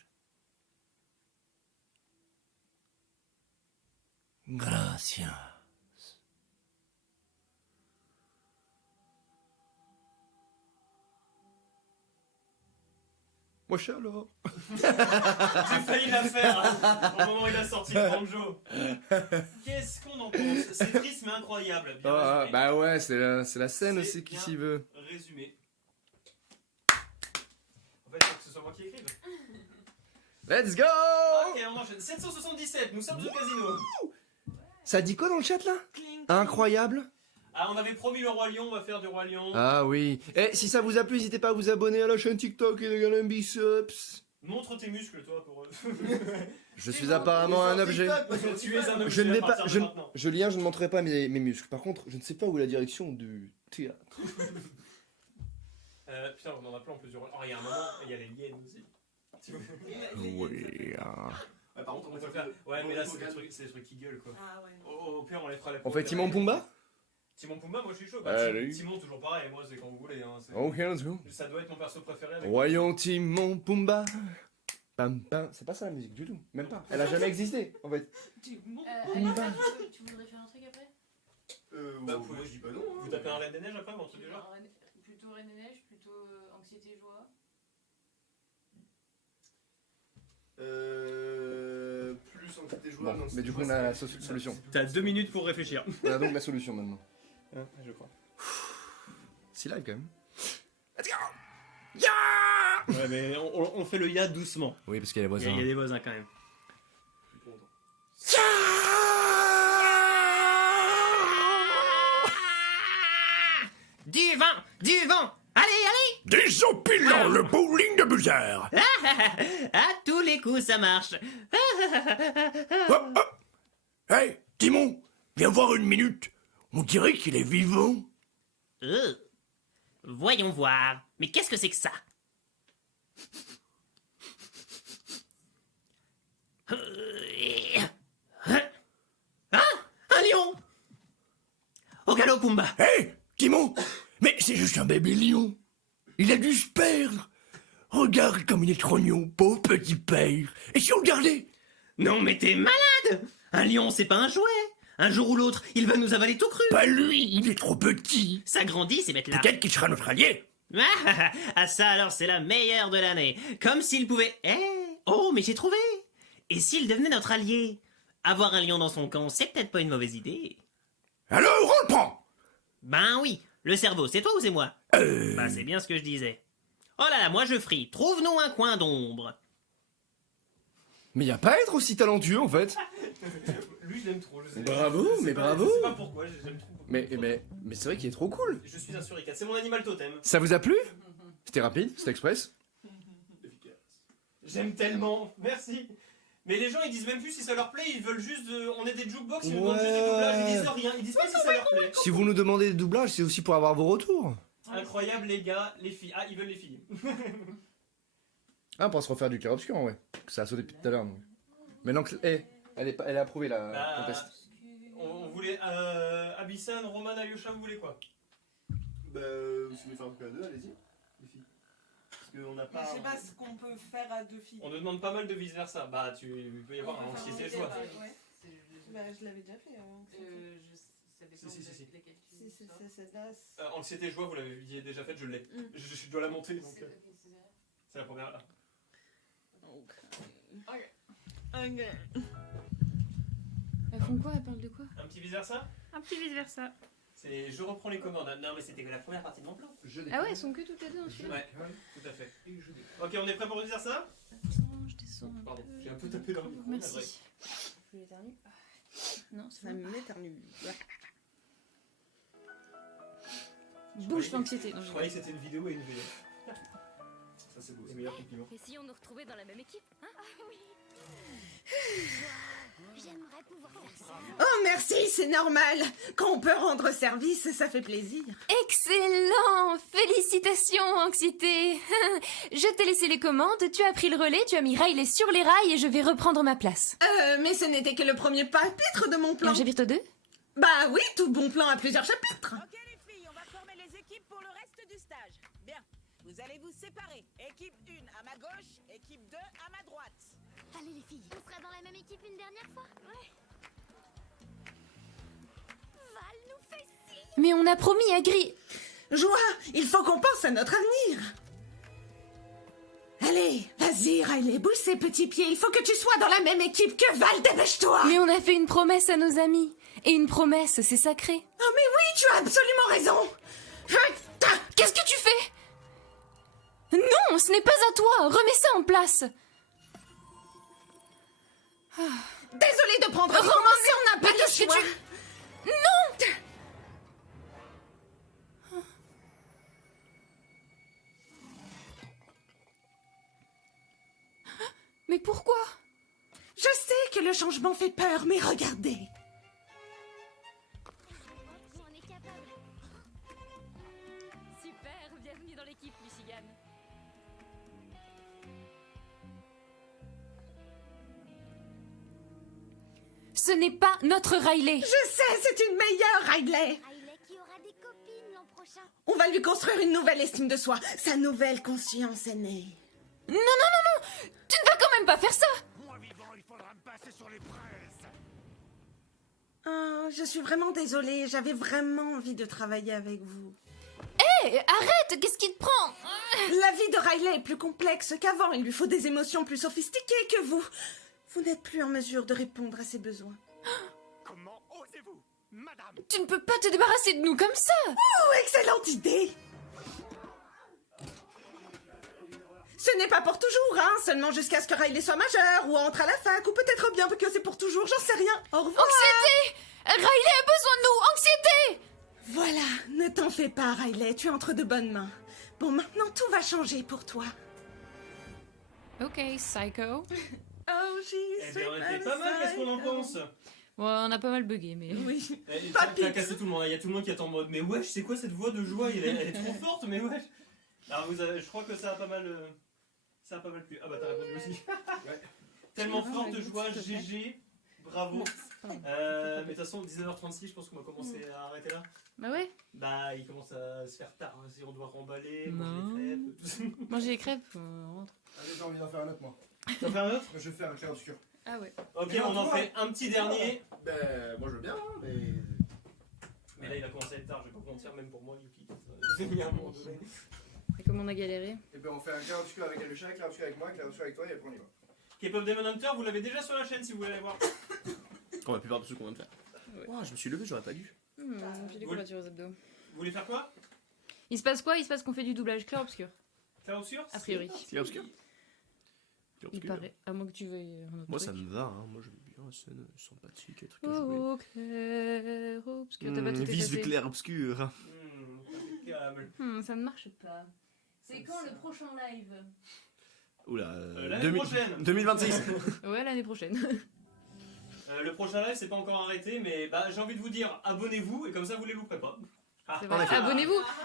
Gracias. Moi, je suis alors. J'ai failli la faire hein, au moment où il a sorti le banjo. Qu'est-ce qu'on en pense? C'est triste mais incroyable. Bien Ah, résumé. bah ouais, c'est la scène C'est aussi qui bien s'y veut. Résumé. En fait, il faut que ce soit moi qui écrive. Let's go! Ok, on enchaîne. 777, nous sommes au casino. Ça dit quoi dans le chat là? Incroyable. Ah, on avait promis le Roi Lion, on va faire du Roi Lion. Ah oui. Et si ça vous a plu, n'hésitez pas à vous abonner à la chaîne TikTok et de gagner un biceps. Montre tes muscles, toi, pour eux. Je suis apparemment un objet. Tu es un objet. Je ne vais à pas. partir de Je maintenant. ne montrerai pas mes muscles. Par contre, je ne sais pas où est la direction du théâtre. Putain, on en a plein en plus du Roi. Oh, il y a un moment, il y a les liens aussi. Oui. Ouais, par contre, On peut faire. Ouais, mais là, c'est des trucs qui gueulent, quoi. Ah ouais. Au pire, on les fera la On fait Timon Pumba? Timon Pumba, moi je suis chaud. Allez. Timon, toujours pareil, moi c'est quand vous voulez. Hein, Ok, let's go. ça doit être mon perso préféré. Avec Voyons Timon Pumba. Pam pam. C'est pas ça la musique du tout. Même pas. Elle a jamais existé en fait. Alexandre, tu voudrais faire un truc après? Bah, vous pouvez, je dis pas non. Vous tapez un Reine des Neiges après, ou un truc du genre? Plutôt Reine des Neiges, plutôt Anxiété Joie. Plus anxiété Bon, jouable. mais du coup on a la solution. T'as 2 minutes pour réfléchir. On a donc la solution maintenant. Je crois. C'est live quand même. Ouais, mais on fait le ya doucement. Oui, parce qu'il y a les Il y voisins. a des voisins quand même. Du vent! Du vent! Allez, allez! Des opulents, le bowling de Buzzer. À tous les coups, ça marche. Hey, Timon, viens voir une minute. On dirait qu'il est vivant. Voyons voir. Mais qu'est-ce que c'est que ça? Ah! Un lion! Au galop, Pumba! Hey, Timon, mais c'est juste un bébé lion. Il a dû se perdre. Regarde comme il est trognon, pauvre petit père. Et si on le gardait? Non, mais t'es malade! Un lion, c'est pas un jouet! Un jour ou l'autre, il va nous avaler tout cru! Pas lui, il est trop petit. Ça grandit, ces bêtes-là! Peut-être qu'il sera notre allié. Ah, ça alors, c'est la meilleure de l'année! Comme s'il pouvait. Oh, mais j'ai trouvé! Et s'il devenait notre allié? Avoir un lion dans son camp, c'est peut-être pas une mauvaise idée. Alors, on le prend. Ben oui, le cerveau, c'est toi ou c'est moi? Bah, c'est bien ce que je disais. Oh là là, moi je frie. Trouve-nous un coin d'ombre. Mais y a pas à être aussi talentueux en fait. Lui, je l'aime trop. Je sais Bravo, je sais mais pas- bravo. Je sais pas pourquoi, j'aime trop. Mais c'est vrai qu'il est trop cool. Je suis un suricate, c'est mon animal totem. Ça vous a plu? C'était rapide, c'était express. J'aime tellement, merci. Mais les gens ils disent même plus si ça leur plaît, ils veulent juste. On est des jukebox, ils nous demandent juste des doublages, ils disent rien, ils disent pas si ça leur plaît. Si vous nous demandez des doublages, c'est aussi pour avoir vos retours. Incroyable les gars, les filles. Ah, ils veulent les filles. Ah, on pourra se refaire du clair-obscur, ouais. Ça a sauté depuis tout à l'heure. donc. Maintenant que. Elle est approuvée la Bah, contest. on voulait. Abyssan, Roman, Alyosha, vous voulez quoi? Bah, si vous voulez faire un truc à deux, allez-y, les filles. Parce qu'on n'a Mais pas. je sais pas ce qu'on peut faire à deux filles. On nous demande pas mal de vice versa. Bah, il peut y avoir un anxiété et joie. Ouais. Bah, je l'avais déjà fait. Ça dépend Si, si, si. de laquelle tu Si, sors. c'est celle-là. Anxiété et joie, vous l'avez déjà fait, je l'ai. Je dois la monter donc. Ok, c'est ça. C'est la première là. Elles font quoi? Elles parlent de quoi? Un petit vice versa? Un petit vice versa. C'est je reprends les commandes. Non, mais c'était la première partie de mon plan. Ah ouais, elles sont que toutes les deux dans celui-là. Ouais, tout à fait. Ok, on est prêt pour le vice versa? Attends, je descends un Pardon, peu. j'ai un peu tapé dans le micro. navré. Merci. Je l'éternue. Non, c'est Ça bon. m'éternue. Bouge l'anxiété. Je croyais que c'était une vidéo et une VF. Ça, c'est beau. Les meilleurs compliments. Et si on nous retrouvait dans la même équipe, hein? Ah oui. J'aimerais pouvoir faire ça. Oh merci, c'est normal. Quand on peut rendre service, ça fait plaisir. Excellent! Félicitations, Anxiété! Je t'ai laissé les commandes, tu as pris le relais, tu as mis Riley sur les rails et je vais reprendre ma place. Mais ce n'était que le premier chapitre de mon plan. Un chapitre 2? Bah oui, tout bon plan a plusieurs chapitres. Ok les filles, on va former les équipes pour le reste du stage. Bien, vous allez vous séparer. Équipe 1 à ma gauche, équipe 2 à ma droite. Allez les filles. On sera dans la même équipe une dernière fois? Ouais. Mais on a promis à Gris... Joie, il faut qu'on pense à notre avenir. Allez, vas-y, Riley, bouge ses petits pieds. Il faut que tu sois dans la même équipe que Val, dépêche-toi. Mais on a fait une promesse à nos amis. Et une promesse, c'est sacré. Oh mais oui, tu as absolument raison. Qu'est-ce que tu fais? Non, ce n'est pas à toi. Remets ça en place. Désolée de prendre... Roman, on n'a pas de qu'est-ce que choix. Non. Mais pourquoi? Je sais que le changement fait peur, mais regardez. On est capable. Super, bienvenue dans l'équipe, Michigan. Ce n'est pas notre Riley. Je sais, c'est une meilleure Riley. Riley qui aura des copines l'an prochain. On va lui construire une nouvelle estime de soi. Sa nouvelle conscience est née. Non, non, non, non. Tu ne vas quand même pas faire ça. Moi vivant, il faudra me passer sur les presses. Oh, je suis vraiment désolée. J'avais vraiment envie de travailler avec vous. Hé, arrête. Qu'est-ce qui te prend? La vie de Riley est plus complexe qu'avant. Il lui faut des émotions plus sophistiquées que vous. Vous n'êtes plus en mesure de répondre à ses besoins. Comment osez-vous, madame? Tu ne peux pas te débarrasser de nous comme ça. Oh, excellente idée! Ce n'est pas pour toujours, hein, seulement jusqu'à ce que Riley soit majeur, ou entre à la fac, ou peut-être bien que c'est pour toujours, j'en sais rien. Au revoir! Anxiété! Riley a besoin de nous! Anxiété! Voilà, ne t'en fais pas, Riley, tu es entre de bonnes mains. Bon, maintenant tout va changer pour toi. Ok, psycho. Oh, Eh bien, on était pas mal, qu'est-ce qu'on en pense? Ouais, on a pas mal bugué, mais... Oui. T'as cassé tout le monde, il y a tout le monde qui est en mode mais wesh, c'est quoi cette voix de joie? Elle est trop forte, mais wesh. Alors je crois que ça a pas mal plu. Ah bah t'as répondu aussi. Ouais. Tellement forte de joie, GG, bravo. Mais de toute façon 19h36, je pense qu'on va commencer à arrêter là. Bah ouais. Bah il commence à se faire tard, si on doit remballer, Non. manger des crêpes, tout ça. Manger les crêpes, on rentre. Allez, j'ai envie d'en faire un autre, moi. T'en fais un autre? Je vais faire un clair obscur. Ah ouais. Ok, on en fait un petit dernier. Ben, moi je veux bien, hein, mais. Mais là il va commencer à être tard, je vais pas mentir, même pour moi, Yuki. C'est mis à un moment donné. Et comme on a galéré. Et ben, on fait un clair obscur avec Alucha, clair obscur avec moi, clair obscur avec toi, et après on y va. K-Pop Demon Hunter, vous l'avez déjà sur la chaîne si vous voulez aller voir. Comme la plupart de ceux qu'on vient de faire. Ouais. Ouah, je me suis levé, j'aurais pas dû. J'ai des courbatures aux abdos. Vous voulez faire quoi? Il se passe quoi? Il se passe qu'on fait du doublage clair obscur. Clair obscur? A priori. Clair obscur. Il paraît. À moins que tu veuilles un autre Moi truc. ça me va, hein. Moi j'aime bien la scène sympathique, les trucs à jouer. Oh, clair obscur. T'as pas tout Vise le effacé. clair obscur. Impeccable. Ça ne marche pas. C'est quand le prochain live? Oula, L'année prochaine. 2026. Ouais, l'année prochaine. Le prochain live c'est pas encore arrêté, mais bah, j'ai envie de vous dire abonnez-vous et comme ça vous les louperez pas. Ah, C'est vrai.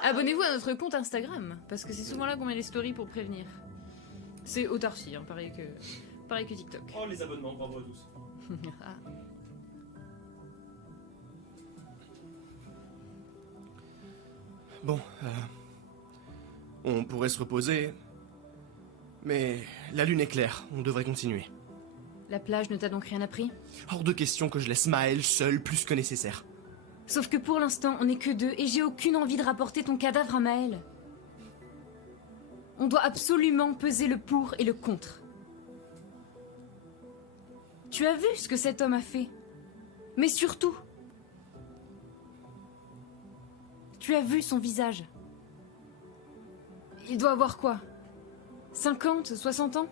Abonnez-vous à notre compte Instagram, parce que c'est souvent là qu'on met les stories pour prévenir. C'est autarcie, hein, pareil que TikTok. Oh les abonnements, bravo à tous. Ah. Bon, on pourrait se reposer, mais la lune est claire, on devrait continuer. La plage ne t'a donc rien appris? Hors de question que je laisse Maël seul plus que nécessaire. Sauf que pour l'instant, on n'est que deux et j'ai aucune envie de rapporter ton cadavre à Maël. On doit absolument peser le pour et le contre. Tu as vu ce que cet homme a fait. Mais surtout, tu as vu son visage. Il doit avoir quoi? 50, 60 ans?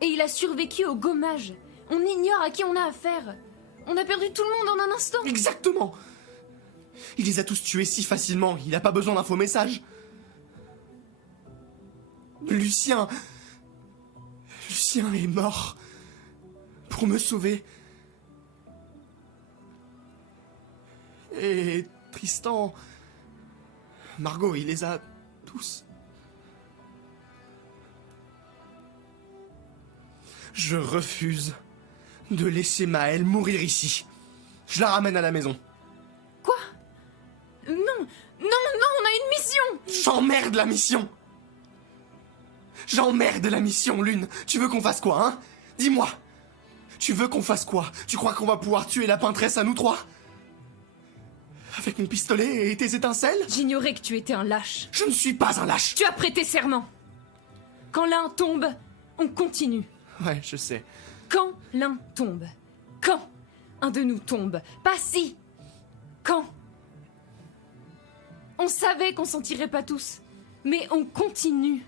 Et il a survécu au gommage. On ignore à qui on a affaire. On a perdu tout le monde en un instant. Exactement! Il les a tous tués si facilement, il a pas besoin d'un faux message. Lucien est mort. Pour me sauver. Et Tristan... Margot, il les a tous. Je refuse de laisser Maël mourir ici. Je la ramène à la maison. Quoi? Non, on a une mission. J'emmerde la mission. J'emmerde la mission, Lune. Tu veux qu'on fasse quoi, hein? Dis-moi. Tu veux qu'on fasse quoi? Tu crois qu'on va pouvoir tuer la peintresse à nous trois? Avec mon pistolet et tes étincelles? J'ignorais que tu étais un lâche. Je ne suis pas un lâche. Tu as prêté serment. Quand l'un tombe, on continue. Ouais, je sais. Quand l'un tombe. Quand un de nous tombe. Pas si. Quand. On savait qu'on s'en tirait pas tous. Mais on continue.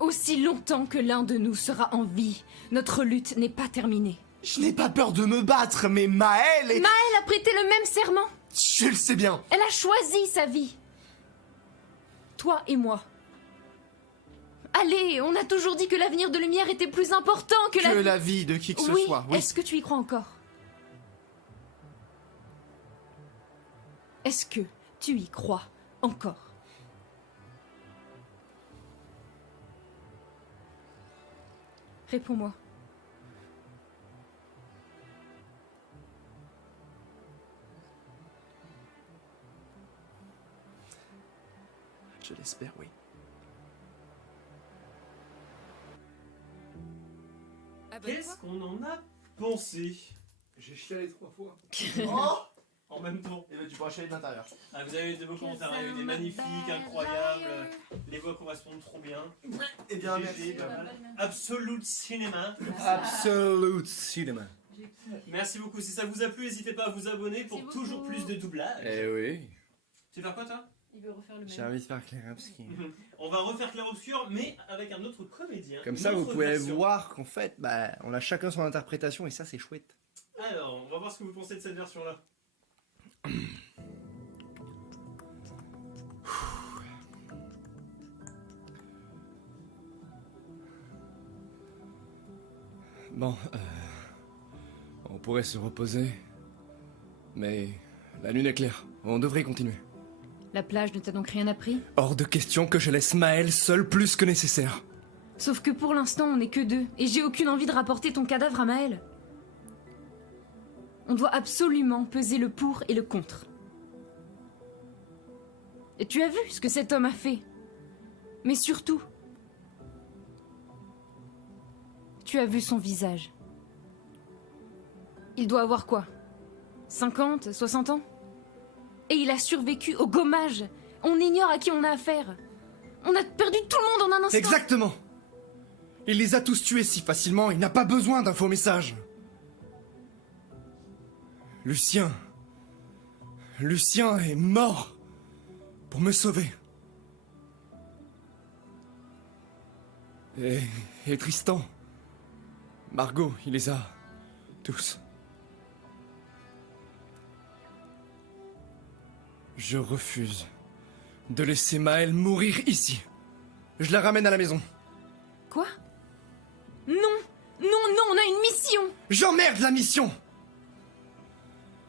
Aussi longtemps que l'un de nous sera en vie, notre lutte n'est pas terminée. Je n'ai pas peur de me battre, mais Maëlle est... Maëlle a prêté le même serment. Je le sais bien. Elle a choisi sa vie. Toi et moi. Allez, on a toujours dit que l'avenir de Lumière était plus important que la vie de qui que ce oui, soit. Oui, est-ce que tu y crois encore? Est-ce que tu y crois encore? Réponds-moi. Je l'espère, oui. Qu'est-ce qu'on en a pensé? J'ai chialé 3 fois. Oh, en même temps. Et ben tu pourras chialer de l'intérieur. Ah, vous avez eu de beaux commentaires, il y a eu des magnifiques, incroyables, les voix correspondent trop bien. Eh bien, GG, merci. pas mal. Absolute Cinéma. Absolute cinéma. Merci beaucoup, si ça vous a plu, n'hésitez pas à vous abonner pour toujours plus de doublage. Eh oui. Tu veux faire quoi toi? Il veut refaire le J'ai envie de faire Clair-Obscur. On va refaire Clair Obscur, mais avec un autre comédien. Comme une ça, vous autre pouvez version. voir qu'en fait, bah, on a chacun son interprétation et ça, c'est chouette. Alors, on va voir ce que vous pensez de cette version-là. Bon, on pourrait se reposer, mais la lune est claire. On devrait continuer. La plage ne t'a donc rien appris? Hors de question que je laisse Maëlle seule plus que nécessaire. Sauf que pour l'instant, on n'est que deux, et j'ai aucune envie de rapporter ton cadavre à Maëlle. On doit absolument peser le pour et le contre. Et tu as vu ce que cet homme a fait. Mais surtout, tu as vu son visage. Il doit avoir quoi? 50, 60 ans? Et il a survécu au gommage. On ignore à qui on a affaire. On a perdu tout le monde en un instant. Exactement. Il les a tous tués si facilement, il n'a pas besoin d'un faux message. Lucien est mort pour me sauver. Et Tristan, Margot, il les a tous. Je refuse de laisser Maëlle mourir ici. Je la ramène à la maison. Quoi? Non, on a une mission. J'emmerde la mission.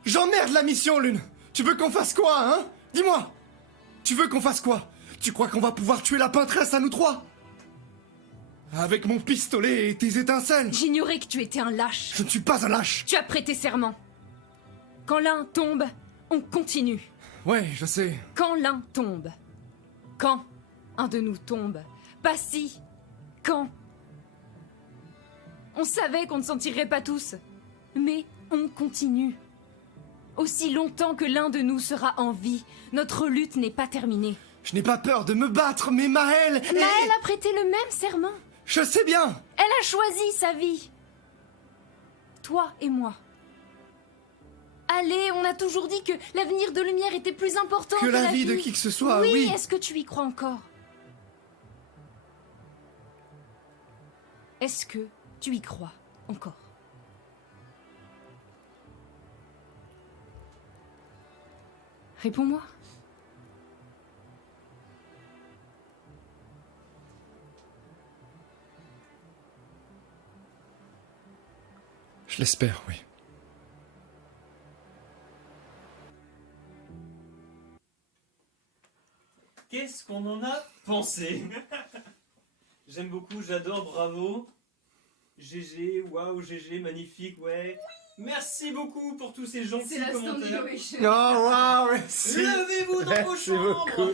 J'emmerde la mission, Lune. Tu veux qu'on fasse quoi, hein? Dis-moi. Tu veux qu'on fasse quoi? Tu crois qu'on va pouvoir tuer la peintresse à nous trois? Avec mon pistolet et tes étincelles? J'ignorais que tu étais un lâche. Je ne suis pas un lâche. Tu as prêté serment. Quand l'un tombe, on continue. Ouais, je sais. Quand l'un tombe. Quand un de nous tombe. Pas si. Quand. On savait qu'on ne s'en tirerait pas tous. Mais on continue. Aussi longtemps que l'un de nous sera en vie, notre lutte n'est pas terminée. Je n'ai pas peur de me battre, mais Maëlle... Maëlle a prêté le même serment. Je sais bien. Elle a choisi sa vie. Toi et moi. Allez, on a toujours dit que l'avenir de Lumière était plus important que la vie de qui que ce soit, oui. Est-ce que tu y crois encore? Est-ce que tu y crois encore? Réponds-moi. Je l'espère, oui. Qu'est-ce qu'on en a pensé? J'aime beaucoup, j'adore, bravo. GG, waouh, GG, magnifique, ouais. Merci beaucoup pour tous ces gentils commentaires. Oh, waouh, merci. Levez-vous dans vos Merci chambres. beaucoup.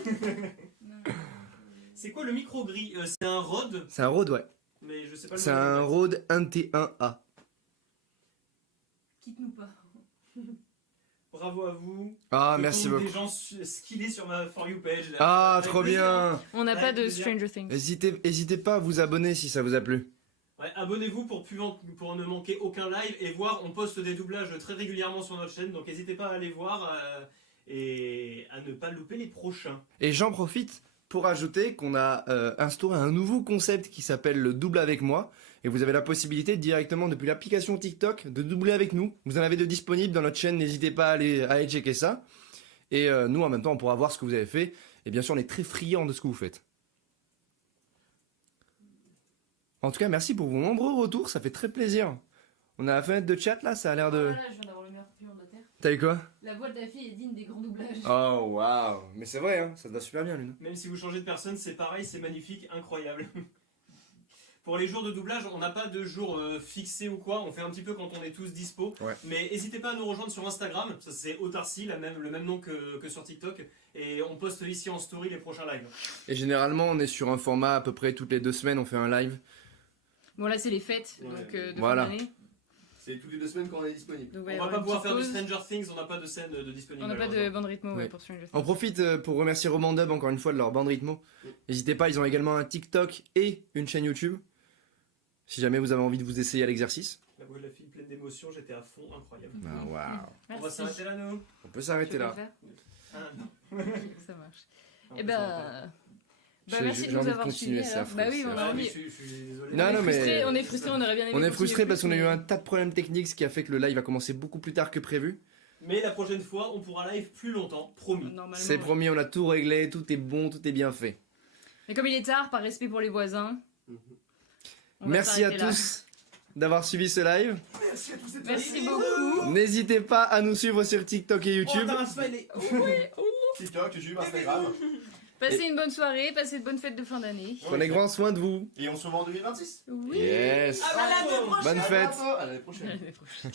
C'est quoi le micro gris? C'est un Rode, C'est un Rode, ouais. mais je sais pas le C'est modèle un exact. Rode 1T1A. Quitte-nous pas. Bravo à vous. Ah, Je merci compte beaucoup. des gens skillés sur ma For You page. là. Ah, Avec trop plaisir. bien. On n'a Avec pas de plaisir. Stranger Things. Hésitez pas à vous abonner si ça vous a plu. Ouais, abonnez-vous pour ne manquer aucun live et voir, on poste des doublages très régulièrement sur notre chaîne, donc n'hésitez pas à aller voir et à ne pas louper les prochains. Et j'en profite pour ajouter qu'on a instauré un nouveau concept qui s'appelle le double avec moi. Et vous avez la possibilité directement depuis l'application TikTok de doubler avec nous. Vous en avez de disponibles dans notre chaîne, n'hésitez pas à aller checker ça. Et nous en même temps on pourra voir ce que vous avez fait. Et bien sûr on est très friands de ce que vous faites. En tout cas merci pour vos nombreux retours, ça fait très plaisir. On a la fenêtre de chat là, ça a l'air de... Voilà, je viens d'avoir le meilleur compliment de la Terre. T'as eu quoi? La voix de ta fille est digne des grands doublages. Oh waouh. Mais c'est vrai hein, ça te va super bien Lune. Même si vous changez de personne, c'est pareil, c'est magnifique, incroyable. Pour les jours de doublage, on n'a pas de jour fixé ou quoi, on fait un petit peu quand on est tous dispo. Ouais. Mais n'hésitez pas à nous rejoindre sur Instagram, ça c'est Autarcie, le même nom que sur TikTok. Et on poste ici en story les prochains lives. Et généralement on est sur un format à peu près toutes les 2 semaines on fait un live. Bon, là, c'est les fêtes, Ouais. donc de Voilà. fin d'année. C'est toutes les 2 semaines qu'on est disponible. Donc, On y va avoir pas une pouvoir petite faire du pause. Stranger Things, on n'a pas de scène de disponible. On n'a pas de malheureusement. bande rythmo Ouais. pour Stranger On Things. profite pour remercier Romandub encore une fois de leur bande rythmo. N'hésitez pas, ils ont également un TikTok et une chaîne YouTube. Si jamais vous avez envie de vous essayer à l'exercice. La voix de la fille pleine d'émotions, j'étais à fond, incroyable. Ah waouh. On va Merci. s'arrêter là, nous. On peut s'arrêter Tu veux là. le faire Ah, non. Ça marche. On Eh peut s'arrêter là. ben, merci de J'ai nous envie de avoir continuer, suivis. c'est alors. affreux, Bah oui, c'est on a affreux. Ah, mais envie. je suis désolé. Non, non, mais- On est frustrés, on aurait bien aimé. On est continuer frustrés plus, parce qu'on a eu mais- un tas de problèmes techniques, ce qui a fait que le live a commencé beaucoup plus tard que prévu. Mais la prochaine fois, on pourra live plus longtemps, promis. Normalement, C'est ouais. promis, on a tout réglé, tout est bon, tout est bien fait. Mais comme il est tard, par respect pour les voisins. on va Merci à s'arrêter là. tous d'avoir suivi ce live. Merci à tous cette Merci beaucoup. N'hésitez pas à nous suivre sur TikTok et YouTube. Oh, t'as un smiley. TikTok, YouTube, Instagram. Passez une bonne soirée, passez de bonnes fêtes de fin d'année. Prenez grand soin de vous. Et on se revoit en 2026. Oui. Yes. À l'année prochaine. Bonne À fête. bientôt, à l'année prochaine. À l'année prochaine.